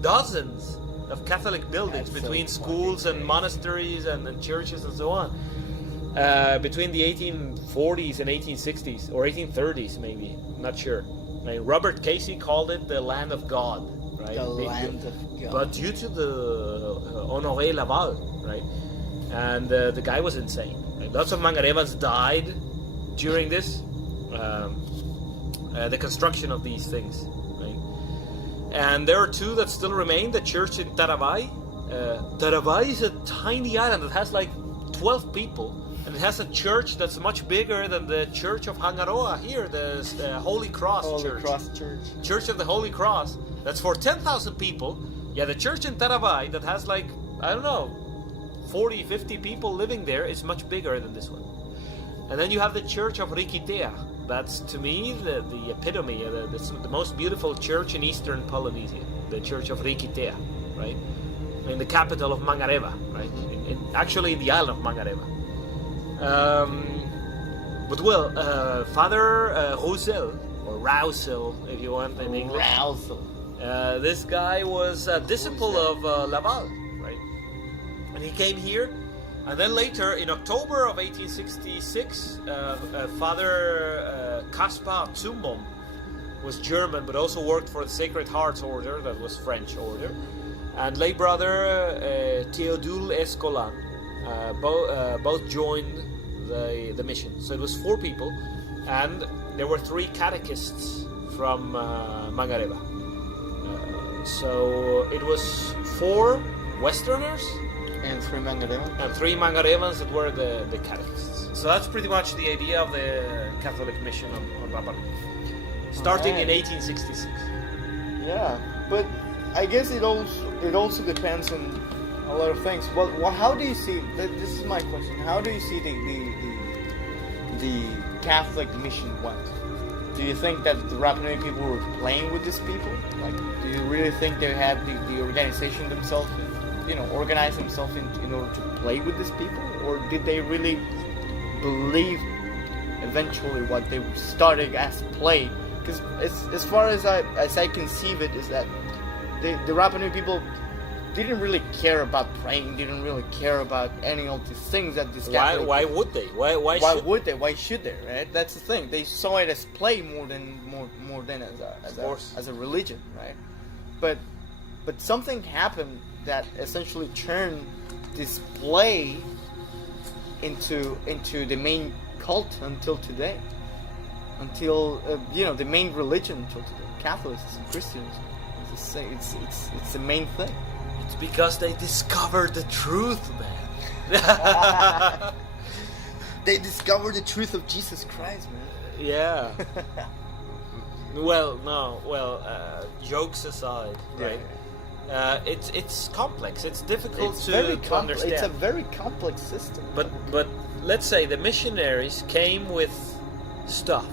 dozens of Catholic buildings. That's between schools and monasteries and churches and so on. Between the 1840s and 1860s, or 1830s maybe, I'm not sure. I mean, Robert Casey called it the land of God, right? The land of God. But due to the Honoré Laval, right? And the guy was insane. Right? Lots of Mangarevans died during this, the construction of these things, right? And there are 2 that still remain. The church in Taravai. Taravai is a tiny island that has like 12 people. And it has a church that's much bigger than the Church of Hangaroa here, the Holy Cross Church. Church of the Holy Cross. That's for 10,000 people. Yeah, the church in Taravai that has like, I don't know, 40, 50 people living there is much bigger than this one. And then you have the Church of Riquitea. That's, to me, the epitome, the most beautiful church in eastern Polynesia. The Church of Riquitea, right? In the capital of Mangareva, right? In actually in the island of Mangareva. But well, Father Roussel, or Rousel, if you want in English. Rousel. This guy was a disciple of Laval, right? And he came here, and then later, in October of 1866, Father Kaspar Zumbom was German, but also worked for the Sacred Hearts Order, that was French order, and lay brother Théodule Escolan, both joined the mission. So it was 4 people, and there were 3 catechists from Mangareva. So it was 4 Westerners And 3 Mangarevans. and 3 Mangarevans that were the catechists. So that's pretty much the idea of the Catholic mission on Rapa Nui. Starting in 1866. Yeah, but I guess it also depends on a lot of things. Well, how do you see? This is my question. How do you see the Catholic mission went? Do you think that the Rapa Nui people were playing with these people? Like, do you really think they had the organization themselves, organize themselves in order to play with these people, or did they really believe eventually what they started as play? Because as far as I conceive it, is that the Rapa Nui people didn't really care about praying, didn't really care about any of these things that this Catholic... Why would they? Why would they? Why should they? Right? That's the thing. They saw it as play more than as a religion, right? But something happened that essentially turned this play into the main cult until today. Until the main religion until today, Catholicism, Christianism. It's the main thing. It's because they discovered the truth, man. They discovered the truth of Jesus Christ, man. Yeah. Jokes aside, right? It's complex. It's difficult to understand. It's a very complex system. But let's say the missionaries came with stuff.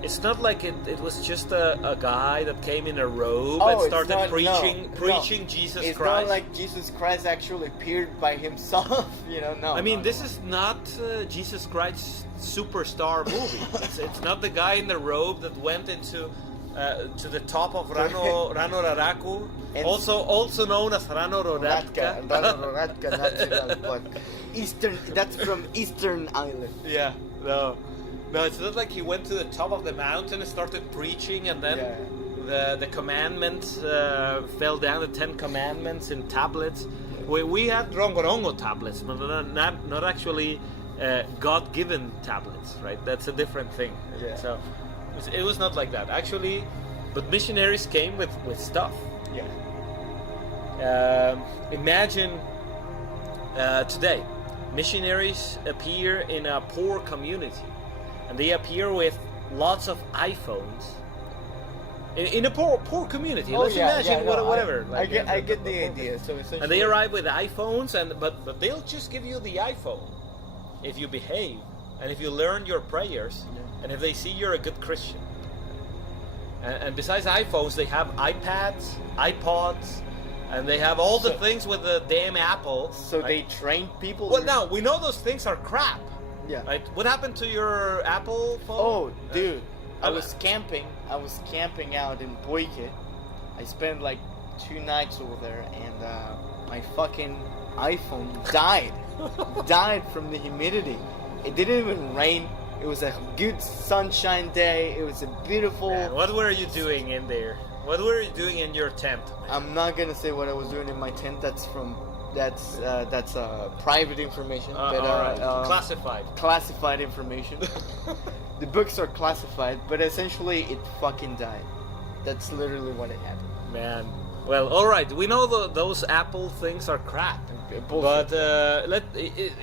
It's not like it was just a guy that came in a robe and started preaching Jesus Christ. It's not like Jesus Christ actually appeared by himself, no. I mean, this is not Jesus Christ's superstar movie. It's not the guy in the robe that went into to the top of Rano Raraku, also known as Rano Roratka. Rano Roratka, National Park. That's from Eastern Island. Yeah, no, it's not like he went to the top of the mountain and started preaching, and then the commandments fell down, the 10 commandments in tablets. We had Rongorongo tablets, but not actually God-given tablets, right? That's a different thing. Yeah. So it was not like that, actually. But missionaries came with stuff. Yeah. Imagine today, missionaries appear in a poor community. And they appear with lots of iPhones in a poor community. Let's imagine whatever. I get the idea. So essentially, and they arrive with iPhones, but they'll just give you the iPhone if you behave and if you learn your prayers and if they see you're a good Christian. And besides iPhones, they have iPads, iPods, and they have all the things with the damn Apple. So they train people. Well, now we know those things are crap. Yeah. Right. What happened to your Apple phone? Oh, dude. I was camping out in Boike. I spent like 2 nights over there, and my fucking iPhone died from the humidity. It didn't even rain. It was a good sunshine day. It was a beautiful... Man, what were you doing in there? What were you doing in your tent? I'm not gonna say what I was doing in my tent. That's private information. Classified information. The books are classified, but essentially it fucking died. That's literally what it happened. Man. Well, all right. We know those Apple things are crap. Bullshit. But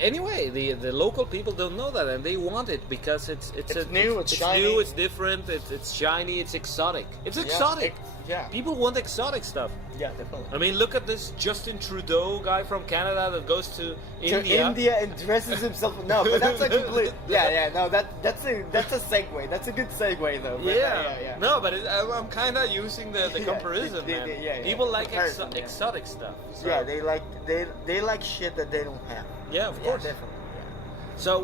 anyway, the local people don't know that, and they want it because it's new, it's shiny. New, it's different, it's shiny, it's exotic. It's exotic. Yeah. People want exotic stuff. Yeah, definitely. I mean, look at this Justin Trudeau guy from Canada that goes to To India and dresses himself. No, but that's a complete. Yeah. No, that's a segue. That's a good segue though. But Yeah. No, but I'm kind of using the comparison, man. People like exotic stuff. So. Yeah, they like shit that they don't have. Yeah, of course. Definitely. So,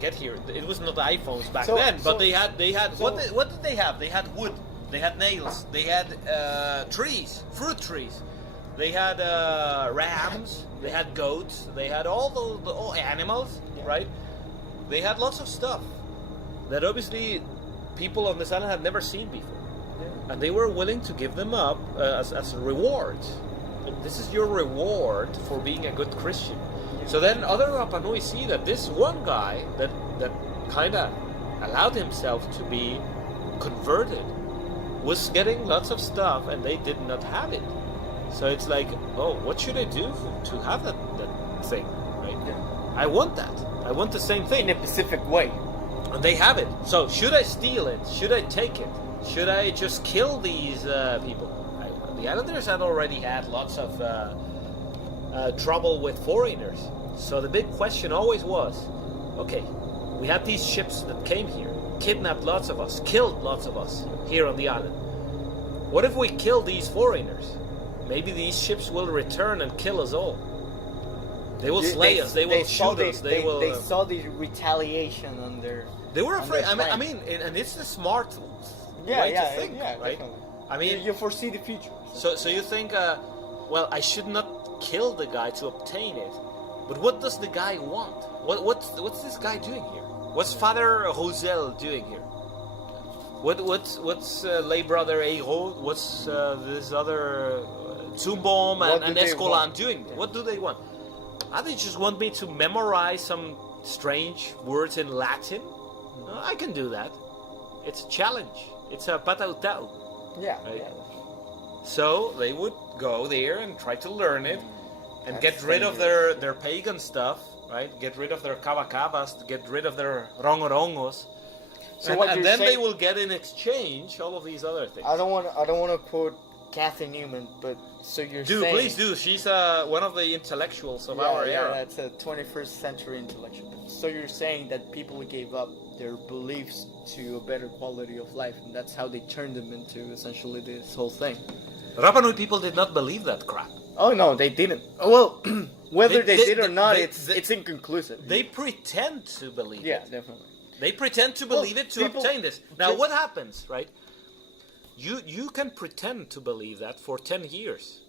get here. It was not iPhones back then, but they had. What did they have? They had wood. They had nails. They had trees, fruit trees. They had rams. They had goats. They had all the animals, right? They had lots of stuff that obviously people on this island had never seen before, and they were willing to give them up as a reward. This is your reward for being a good Christian. So then other Rapa Nui see that this one guy that kind of allowed himself to be converted was getting lots of stuff and they did not have it. So it's like, oh, what should I do to have that thing, right? Yeah. I want that. I want the same thing. In a specific way. And they have it. So should I steal it? Should I take it? Should I just kill these people? The islanders had already had lots of trouble with foreigners. So the big question always was, okay, we had these ships that came here, kidnapped lots of us, killed lots of us here on the island. What if we kill these foreigners? Maybe these ships will return and kill us all. They will slay us. They will shoot us. They will. They saw the retaliation on their. They were afraid. I mean, and it's the smart way to think, right? Definitely. I mean, you foresee the future. So you think, well, I should not kill the guy to obtain it, but what does the guy want? What's this guy doing here? What's Father Rosel doing here? What's lay brother Eiro? What's this other Zumbom and Escolan doing? What do they want? Are they just want me to memorize some strange words in Latin? No, I can do that. It's a challenge. It's a patautau. Yeah. Right? Yeah. So they would go there and try to learn it and That's get rid of dangerous. their pagan stuff, right? Get rid of their kabakabas, get rid of their rongorongos. So And then they will get in exchange all of these other things. I don't want to quote Kathy Newman, but so you're saying. Please do. She's one of the intellectuals of our era. That's a 21st century intellectual. So you're saying that people gave up their beliefs to a better quality of life, and that's how they turned them into essentially this whole thing. Rapanui people did not believe that crap. Oh no, they didn't. Well, whether they did or not, it's inconclusive. They pretend to believe it. Yeah, definitely. They pretend to believe it to obtain this. Now, what happens, right? You can pretend to believe that for 10 years,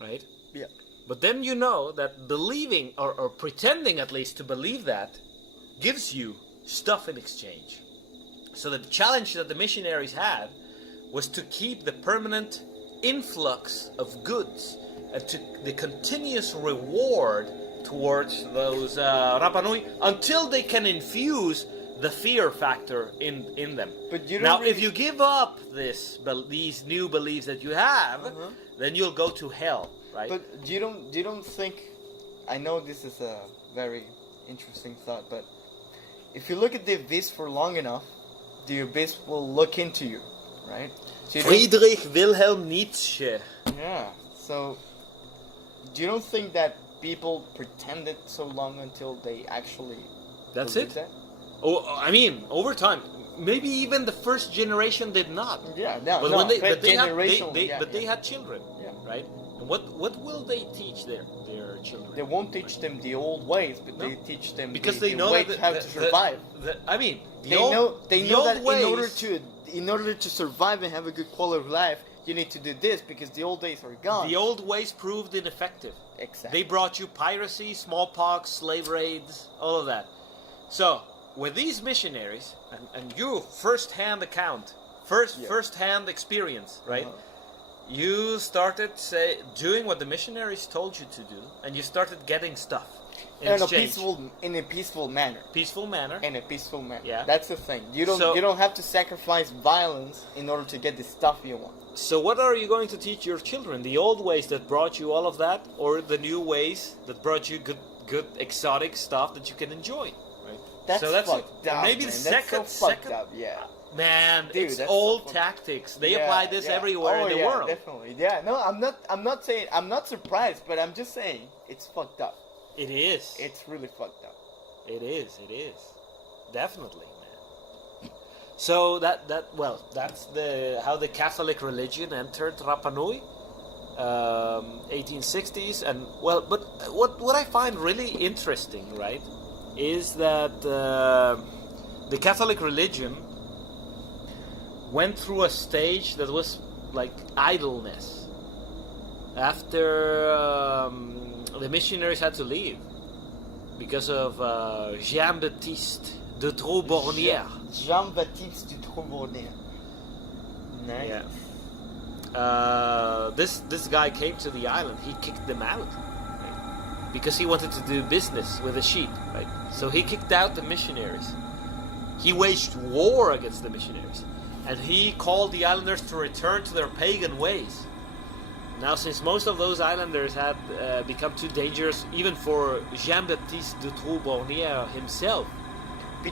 right? Yeah. But then you know that believing, or pretending at least to believe that, gives you stuff in exchange. So the challenge that the missionaries had was to keep the permanent influx of goods and to the continuous reward towards those Rapa Nui until they can infuse the fear factor in them. But you don't now, really... if you give up these new beliefs that you have, then you'll go to hell, right? But you don't think? I know this is a very interesting thought, but if you look at the abyss for long enough, the abyss will look into you, right? So Friedrich Wilhelm Nietzsche. Yeah. So, do you don't think that people pretended so long until they actually? That's believed it. That? Oh, I mean, over time, maybe even the first generation did not. Yeah, no, but no. When they They had children, right? And what will they teach their children? They won't teach them the old ways, but they teach them because the they know way that how to survive. I mean, They know that ways, in order to survive and have a good quality of life, you need to do this because the old days are gone. The old ways proved ineffective. Exactly. They brought you piracy, smallpox, slave raids, all of that. So, with these missionaries, and you first-hand account, first-hand experience, right? You started doing what the missionaries told you to do, and you started getting stuff in exchange. In a peaceful manner. Peaceful manner. In a peaceful manner. Yeah. That's the thing. You don't have to sacrifice violence in order to get the stuff you want. So what are you going to teach your children? The old ways that brought you all of that, or the new ways that brought you good exotic stuff that you can enjoy? That's fucked up, maybe man. the second, That's so fucked up, yeah. Man, Dude, it's that's old so tactics. They apply this everywhere oh, in the world. Definitely. Yeah, no, I'm not saying, I'm not surprised, but I'm just saying, it's fucked up. It is. It's really fucked up. It is. Definitely, man. So that's how the Catholic religion entered Rapa Nui, 1860s, and but what I find really interesting, right, is that the Catholic religion went through a stage that was like idleness after the missionaries had to leave because of Jean-Baptiste de Trop-Bornière. Jean-Baptiste de Trop-Bornière. Nice. Yeah. This guy came to the island. He kicked them out, right? Because he wanted to do business with the sheep, right? So he kicked out the missionaries. He waged war against the missionaries. And he called the islanders to return to their pagan ways. Now, since most of those islanders had become too dangerous, even for Jean-Baptiste de Trop-Bornière himself,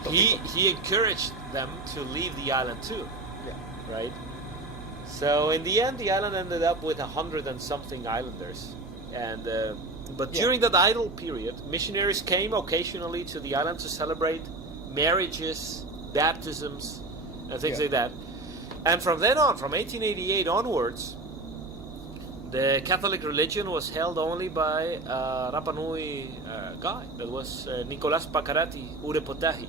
he encouraged them to leave the island too. Yeah. Right? So in the end, the island ended up with 100 and something islanders. And but during that idle period, missionaries came occasionally to the island to celebrate marriages, baptisms, and things like that. And from then on, from 1888 onwards, the Catholic religion was held only by a Rapa Nui guy. That was Nicolas Pakarati Urepotahi.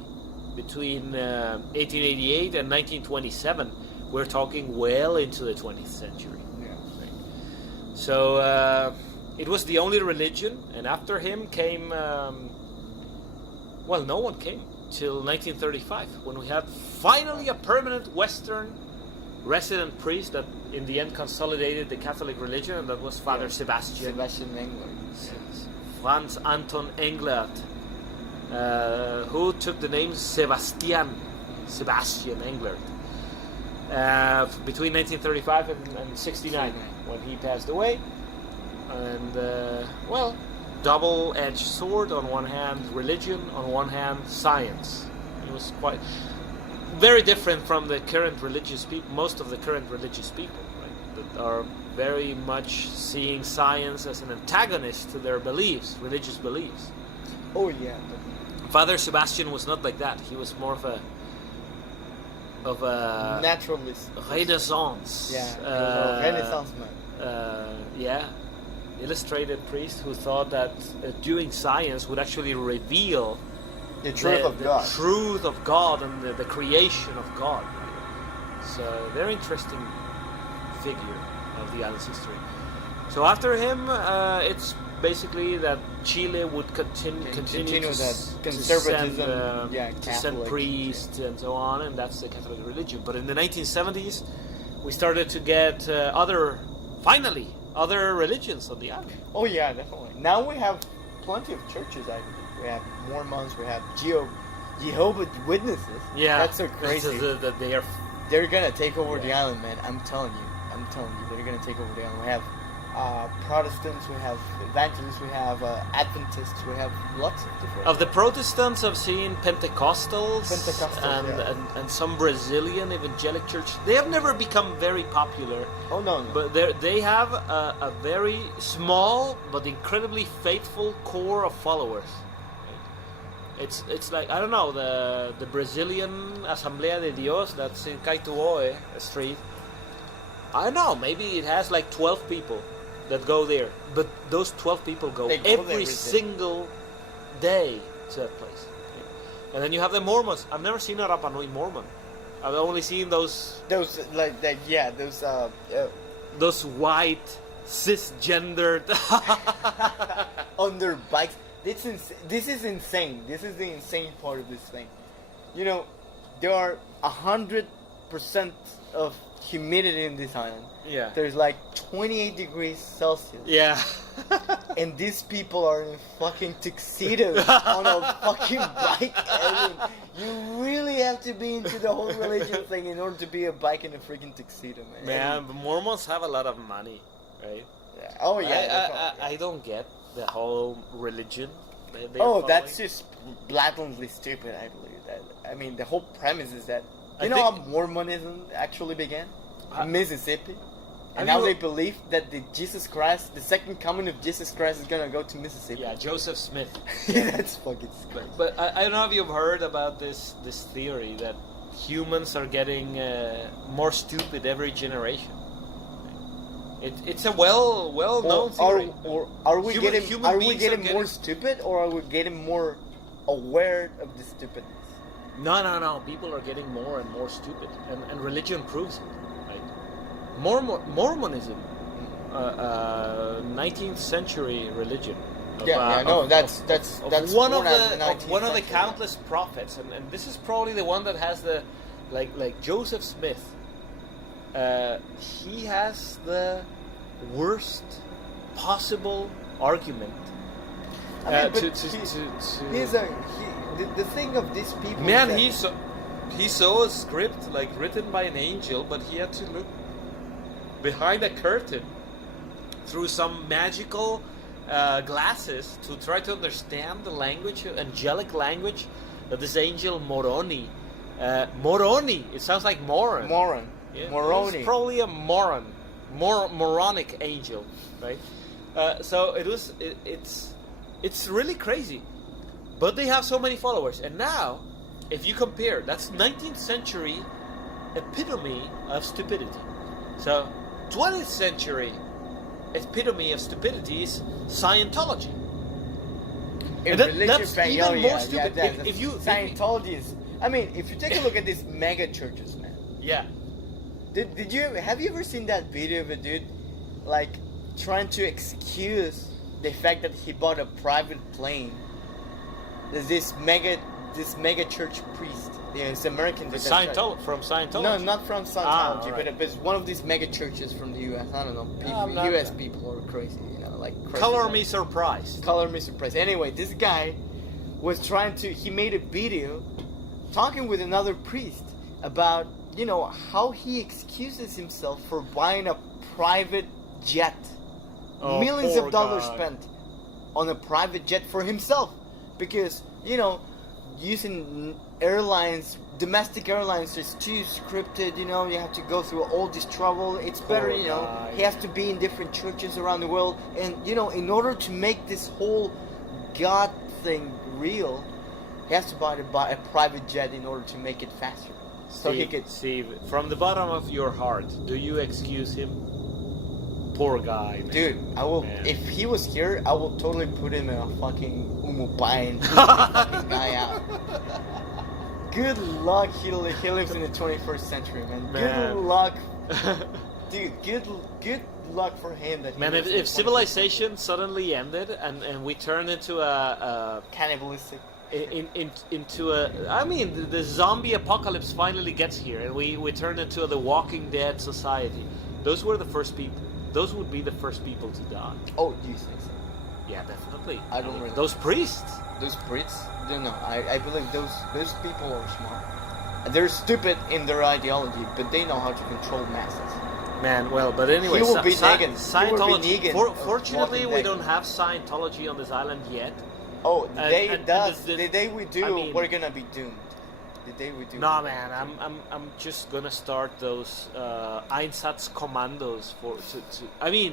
Between 1888 and 1927, we're talking well into the 20th century. Yeah. Right? So it was the only religion, and after him came... no one came till 1935, when we had finally a permanent Western resident priest that in the end consolidated the Catholic religion, and that was Father Sebastian Englert. Franz Anton Englert, who took the name Sebastian Englert between 1935 and 69, when he passed away. And double-edged sword. On one hand, religion. On one hand, science. It was quite very different from the current religious people. Most of the current religious people, right, that are very much seeing science as an antagonist to their beliefs, religious beliefs. Oh yeah. Father Sebastian was not like that. He was more of a naturalist. Renaissance. Yeah. Renaissance man. Illustrated priest who thought that doing science would actually reveal the truth of God and the creation of God. So, very interesting figure of the island's history. So after him, it's basically that Chile would continue that conservatism, to send priests and so on, and that's the Catholic religion. But in the 1970s, we started to get other religions on the island. Oh yeah, definitely. Now we have plenty of churches. I believe we have Mormons, we have Jehovah's Witnesses. Yeah, that's so crazy. That they're gonna take over the island, man. I'm telling you, they're gonna take over the island. We have Protestants, we have evangelists, we have Adventists, we have lots of different. Of the Protestants, I've seen Pentecostals, and some Brazilian evangelic church. They have never become very popular. Oh no. But they have a very small but incredibly faithful core of followers. It's like, I don't know, the Brazilian Asamblea de Dios that's in Kaituoe Street. I don't know, maybe it has like 12 people that go there, but those 12 people go every single day to that place. And then you have the Mormons. I've never seen a Rapa Nui Mormon. I've only seen those white cisgendered on their bikes. This is insane. This is the insane part of this thing. You know, there are 100% of humidity in this island. Yeah. There's like 28 degrees Celsius. Yeah. And these people are in fucking tuxedos on a fucking bike. I mean, you really have to be into the whole religion thing in order to be a bike in a freaking tuxedo, man. Man, but Mormons have a lot of money, right? Yeah. Oh yeah. I don't get the whole religion. That's just blatantly stupid. I believe that. I mean, the whole premise is that You know how Mormonism actually began? In Mississippi. And now they believe that Jesus Christ, the second coming of Jesus Christ, is gonna go to Mississippi. Yeah, Joseph Smith. That's fucking scary. But I don't know if you've heard about this theory that humans are getting more stupid every generation. It's a well-known theory. Or are we getting more stupid, or are we getting more aware of the stupidness? No. People are getting more and more stupid, and religion proves it. Mormonism, 19th century religion. That's one of the countless prophets, and this is probably the one that has the like Joseph Smith. He has the worst possible argument. The thing of these people. Man, he saw a script written by an angel, but he had to look behind a curtain through some magical glasses to try to understand the language, angelic language of this angel Moroni. Moroni. It sounds like moron. Moron. Yeah, Moroni. It's probably a moron. Moronic angel, right? So it's really crazy. But they have so many followers. And now, if you compare, that's 19th century epitome of stupidity. So 20th century epitome of stupidity is Scientology. That's even more stupid. Scientology is. I mean, if you take a look at these mega churches, man. Yeah. Have you ever seen that video of a dude trying to excuse the fact that he bought a private plane? There's this mega church priest. It's American. From Scientology? No, not from Scientology, right. but it's one of these mega churches from the U.S. I don't know. U.S. people are crazy, crazy. Color me surprised. Color me surprised. Anyway, this guy was he made a video talking with another priest about, how he excuses himself for buying a private jet. Millions of dollars spent on a private jet for himself. Because, using domestic airlines is too scripted, you have to go through all this trouble. It's better, he has to be in different churches around the world. And, in order to make this whole God thing real, he has to buy a private jet in order to make it faster. Steve, from the bottom of your heart, do you excuse him? Poor guy, man. Dude, I will. Man. If he was here, I will totally put him in a fucking umupain. Fucking guy out. Good luck. He lives in the 21st century, man. Good luck, dude. Good luck for him. If civilization suddenly ended and we turned into a cannibalistic. The zombie apocalypse finally gets here, and we turn into the Walking Dead society. Those were the first people. Those would be the first people to die. Oh, do you think so? Yeah, definitely. I don't really. Those priests. Those priests? No. I believe those people are smart. They're stupid in their ideology, but they know how to control masses. Man, but anyway, he will be Negan. Scientology. Fortunately, we don't have Scientology on this island yet. Oh, the day we do, we're gonna be doomed. The day we do. No, man, I'm just gonna start those Einsatzkommandos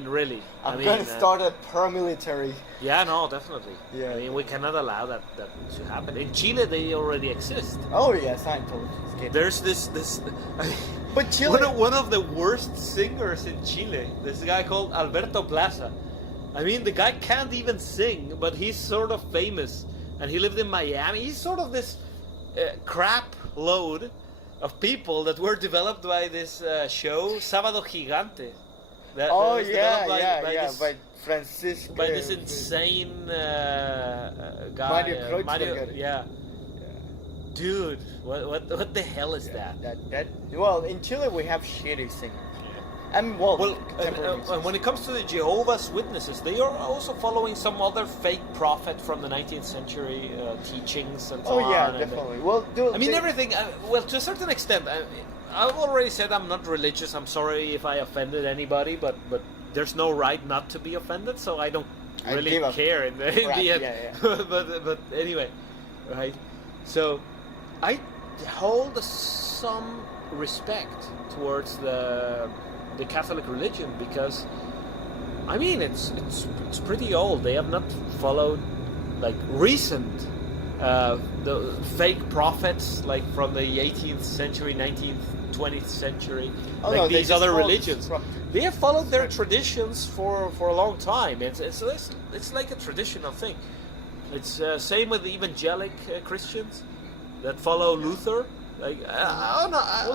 really. I'm gonna start a paramilitary. Yeah, no, definitely. Yeah. We cannot allow that to happen. In Chile, they already exist. Oh yeah, Scientology. There's this. But Chile. One of the worst singers in Chile. This guy called Alberto Plaza. The guy can't even sing, but he's sort of famous, and he lived in Miami. He's sort of this crap load of people that were developed by this show Sábado Gigante. By Francisco. By this insane guy. Mario. Yeah. Dude, what the hell is that? Well, in Chile we have shitty singers. And when it comes to the Jehovah's Witnesses, they are also following some other fake prophet from the 19th century teachings and so on. Oh yeah, definitely. Everything. To a certain extent, I've already said I'm not religious. I'm sorry if I offended anybody, but there's no right not to be offended, so I don't really care in the end. Yeah. but anyway, right? So I hold a some respect towards the Catholic religion, because I mean it's pretty old. They have not followed like recent the fake prophets like from the 18th century, 19th, 20th century, these other religions. They have followed their traditions for a long time. It's like a traditional thing. It's same with the evangelic Christians that follow Luther. Like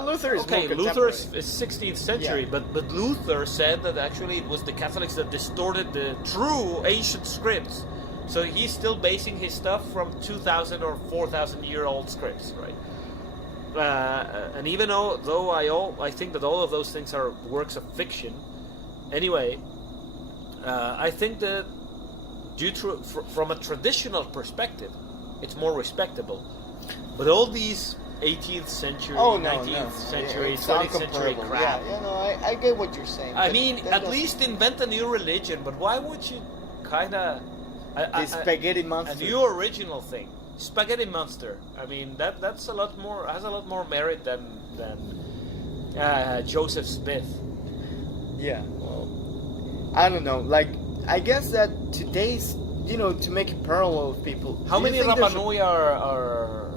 Luther is okay. more Luther is contemporary. 16th century, but Luther said that actually it was the Catholics that distorted the true ancient scripts. So he's still basing his stuff from 2,000 or 4,000-year-old scripts, right? And even though I think that all of those things are works of fiction, anyway, I think that from a traditional perspective, it's more respectable. But all these 18th century, 19th century, 20th century crap. I get what you're saying. I mean, at least invent a new religion, but why would you kind of... The spaghetti monster. A new original thing. Spaghetti monster. I mean, that's a lot more, has a lot more merit than Joseph Smith. Yeah, well, I don't know. Like, I guess that today's, to make a parallel of people. How many Rapa Nui are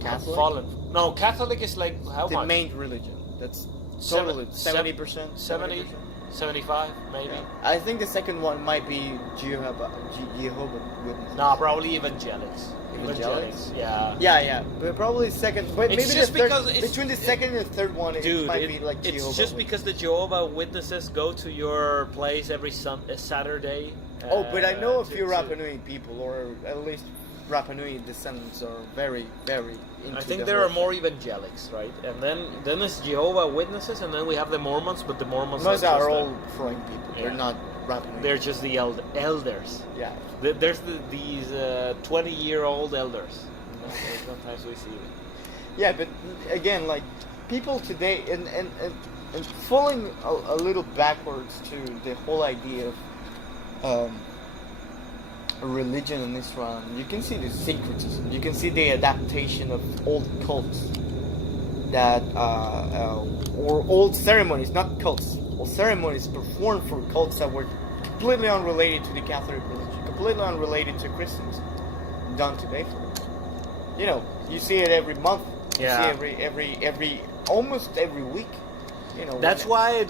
Catholic? fallen? No, Catholic is like how the much? main religion. That's totally 70%, 70, 75, maybe. Yeah. I think the second one might be Jehovah Witnesses. No, probably evangelics. Evangelics? Yeah. Yeah, but probably second. But maybe just the third, because it's- between the second and the third one, it might be like Jehovah. It's just because the Jehovah Witnesses go to your place every Saturday. But I know a few to- Rapa Nui people, or at least Rapa Nui descendants, are very, very into I think the there whole are more thing. evangelics, right? And then it's Jehovah Witnesses, and then we have the Mormons, but the Mormons Most are are just all Freud people. Yeah. They're not Rapa Nui. they're just the elders. Yeah. There's these 20-year-old elders. Sometimes we see them. Yeah, but again, like people today, and falling a little backwards to the whole idea of religion in Israel, you can see the syncretism. You can see the adaptation of old cults that, or old ceremonies, not cults, old ceremonies performed for cults that were completely unrelated to the Catholic religion, completely unrelated to Christians, done today for them. You see it every month. You Yeah. see almost every week. That's why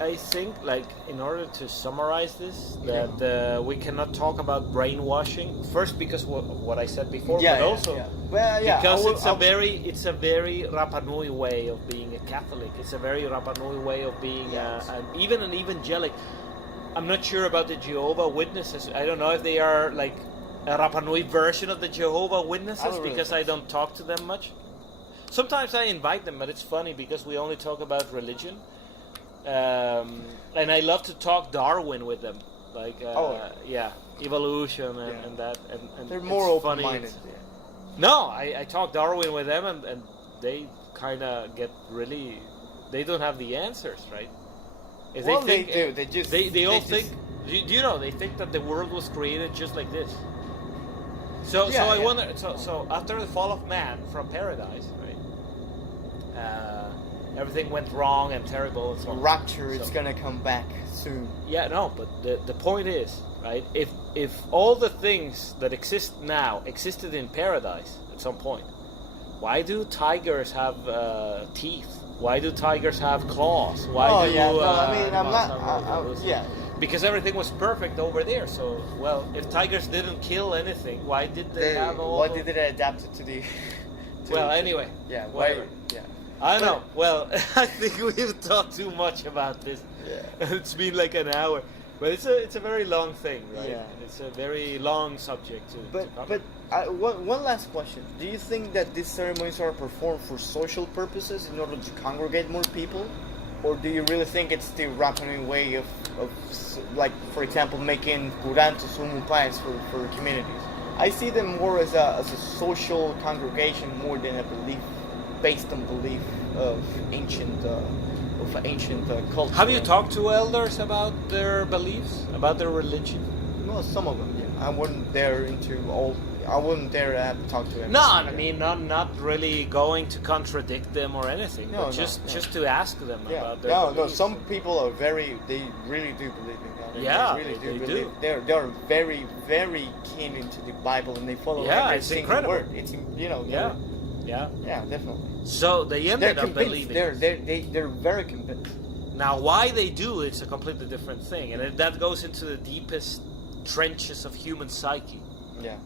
I think, like, in order to summarize this, that we cannot talk about brainwashing. First, because what I said before, but also Well, because it's a very Rapa Nui way of being a Catholic. It's a very Rapa Nui way of being even an evangelic. I'm not sure about the Jehovah Witnesses. I don't know if they are like a Rapa Nui version of the Jehovah Witnesses, because I don't talk to them much. Sometimes I invite them, but it's funny because we only talk about religion, and I love to talk Darwin with them, like evolution and that. And they're more it's funny. open-minded. No, I talk Darwin with them, and they kind of get really. They don't have the answers, right? If Well, they think, they do. They just. they all just- think. Do you know? They think that the world was created just like this. So Yeah, I yeah. wonder. So after the fall of man from paradise, right? Everything went wrong and terrible. And so on. Rapture is gonna come back soon. Yeah, no, but the point is, right? If all the things that exist now existed in paradise at some point, why do tigers have teeth? Why do tigers have claws? Why do I'm not. animals have because everything was perfect over there. So, well, if tigers didn't kill anything, why did they have all? Why did they adapt it to the? Anyway. Yeah. Whatever. Yeah. I know. Well, I think we've talked too much about this. Yeah. It's been like an hour, but it's a very long thing, right? Yeah. It's a very long subject to cover. But one last question: do you think that these ceremonies are performed for social purposes in order to congregate more people, or do you really think it's the Rapa Nui way of like, for example, making curantos umupais for communities? I see them more as a social congregation more than a belief based on belief of ancient culture. Have you talked to elders about their beliefs, about their religion? Well, some of them. Yeah, I wasn't there into all. I wouldn't dare talk to him. No, I mean not really going to contradict them or anything, No, but just to ask them Yeah. about their No. beliefs. Some people are they really do believe in God. Yeah, they really they believe. do. They're very, very keen into the Bible, and they follow Yeah, every it's single incredible. word. It's Yeah, yeah. yeah, definitely. So they They're ended up convinced. believing. They're very convinced. Now, why they do it's a completely different thing, and that goes into the deepest trenches of human psyche. Yeah.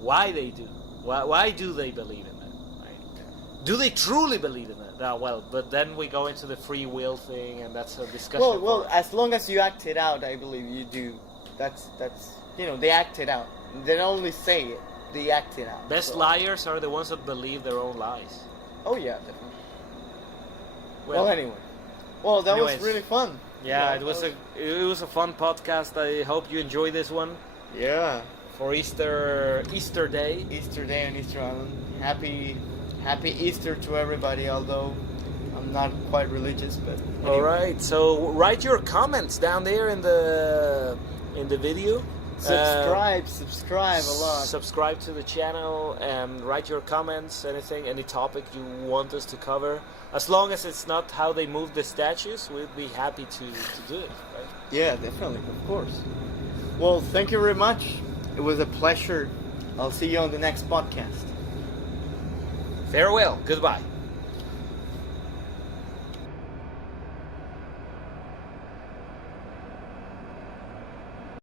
Why they do? Why do they believe in that? Right? Do they truly believe in that? Well, but then we go into the free will thing, and that's a discussion. Well, as long as you act it out, I believe you do. That's they act it out. They don't only say it; they act it out. Best So- liars are the ones that believe their own lies. Oh yeah, definitely. Well, anyway. Well, that anyways. was really fun. Yeah, You know, it was a fun podcast. I hope you enjoy this one Yeah. for Easter Day. Easter Day on Easter Island. Happy Easter to everybody. Although I'm not quite religious, but anyway. All right, so write your comments down there in the video. Subscribe a lot. Subscribe to the channel and write your comments. Any topic you want us to cover. As long as it's not how they move the statues, we'd be happy to do it. Right? Yeah, definitely, of course. Well, thank you very much. It was a pleasure. I'll see you on the next podcast. Farewell. Goodbye.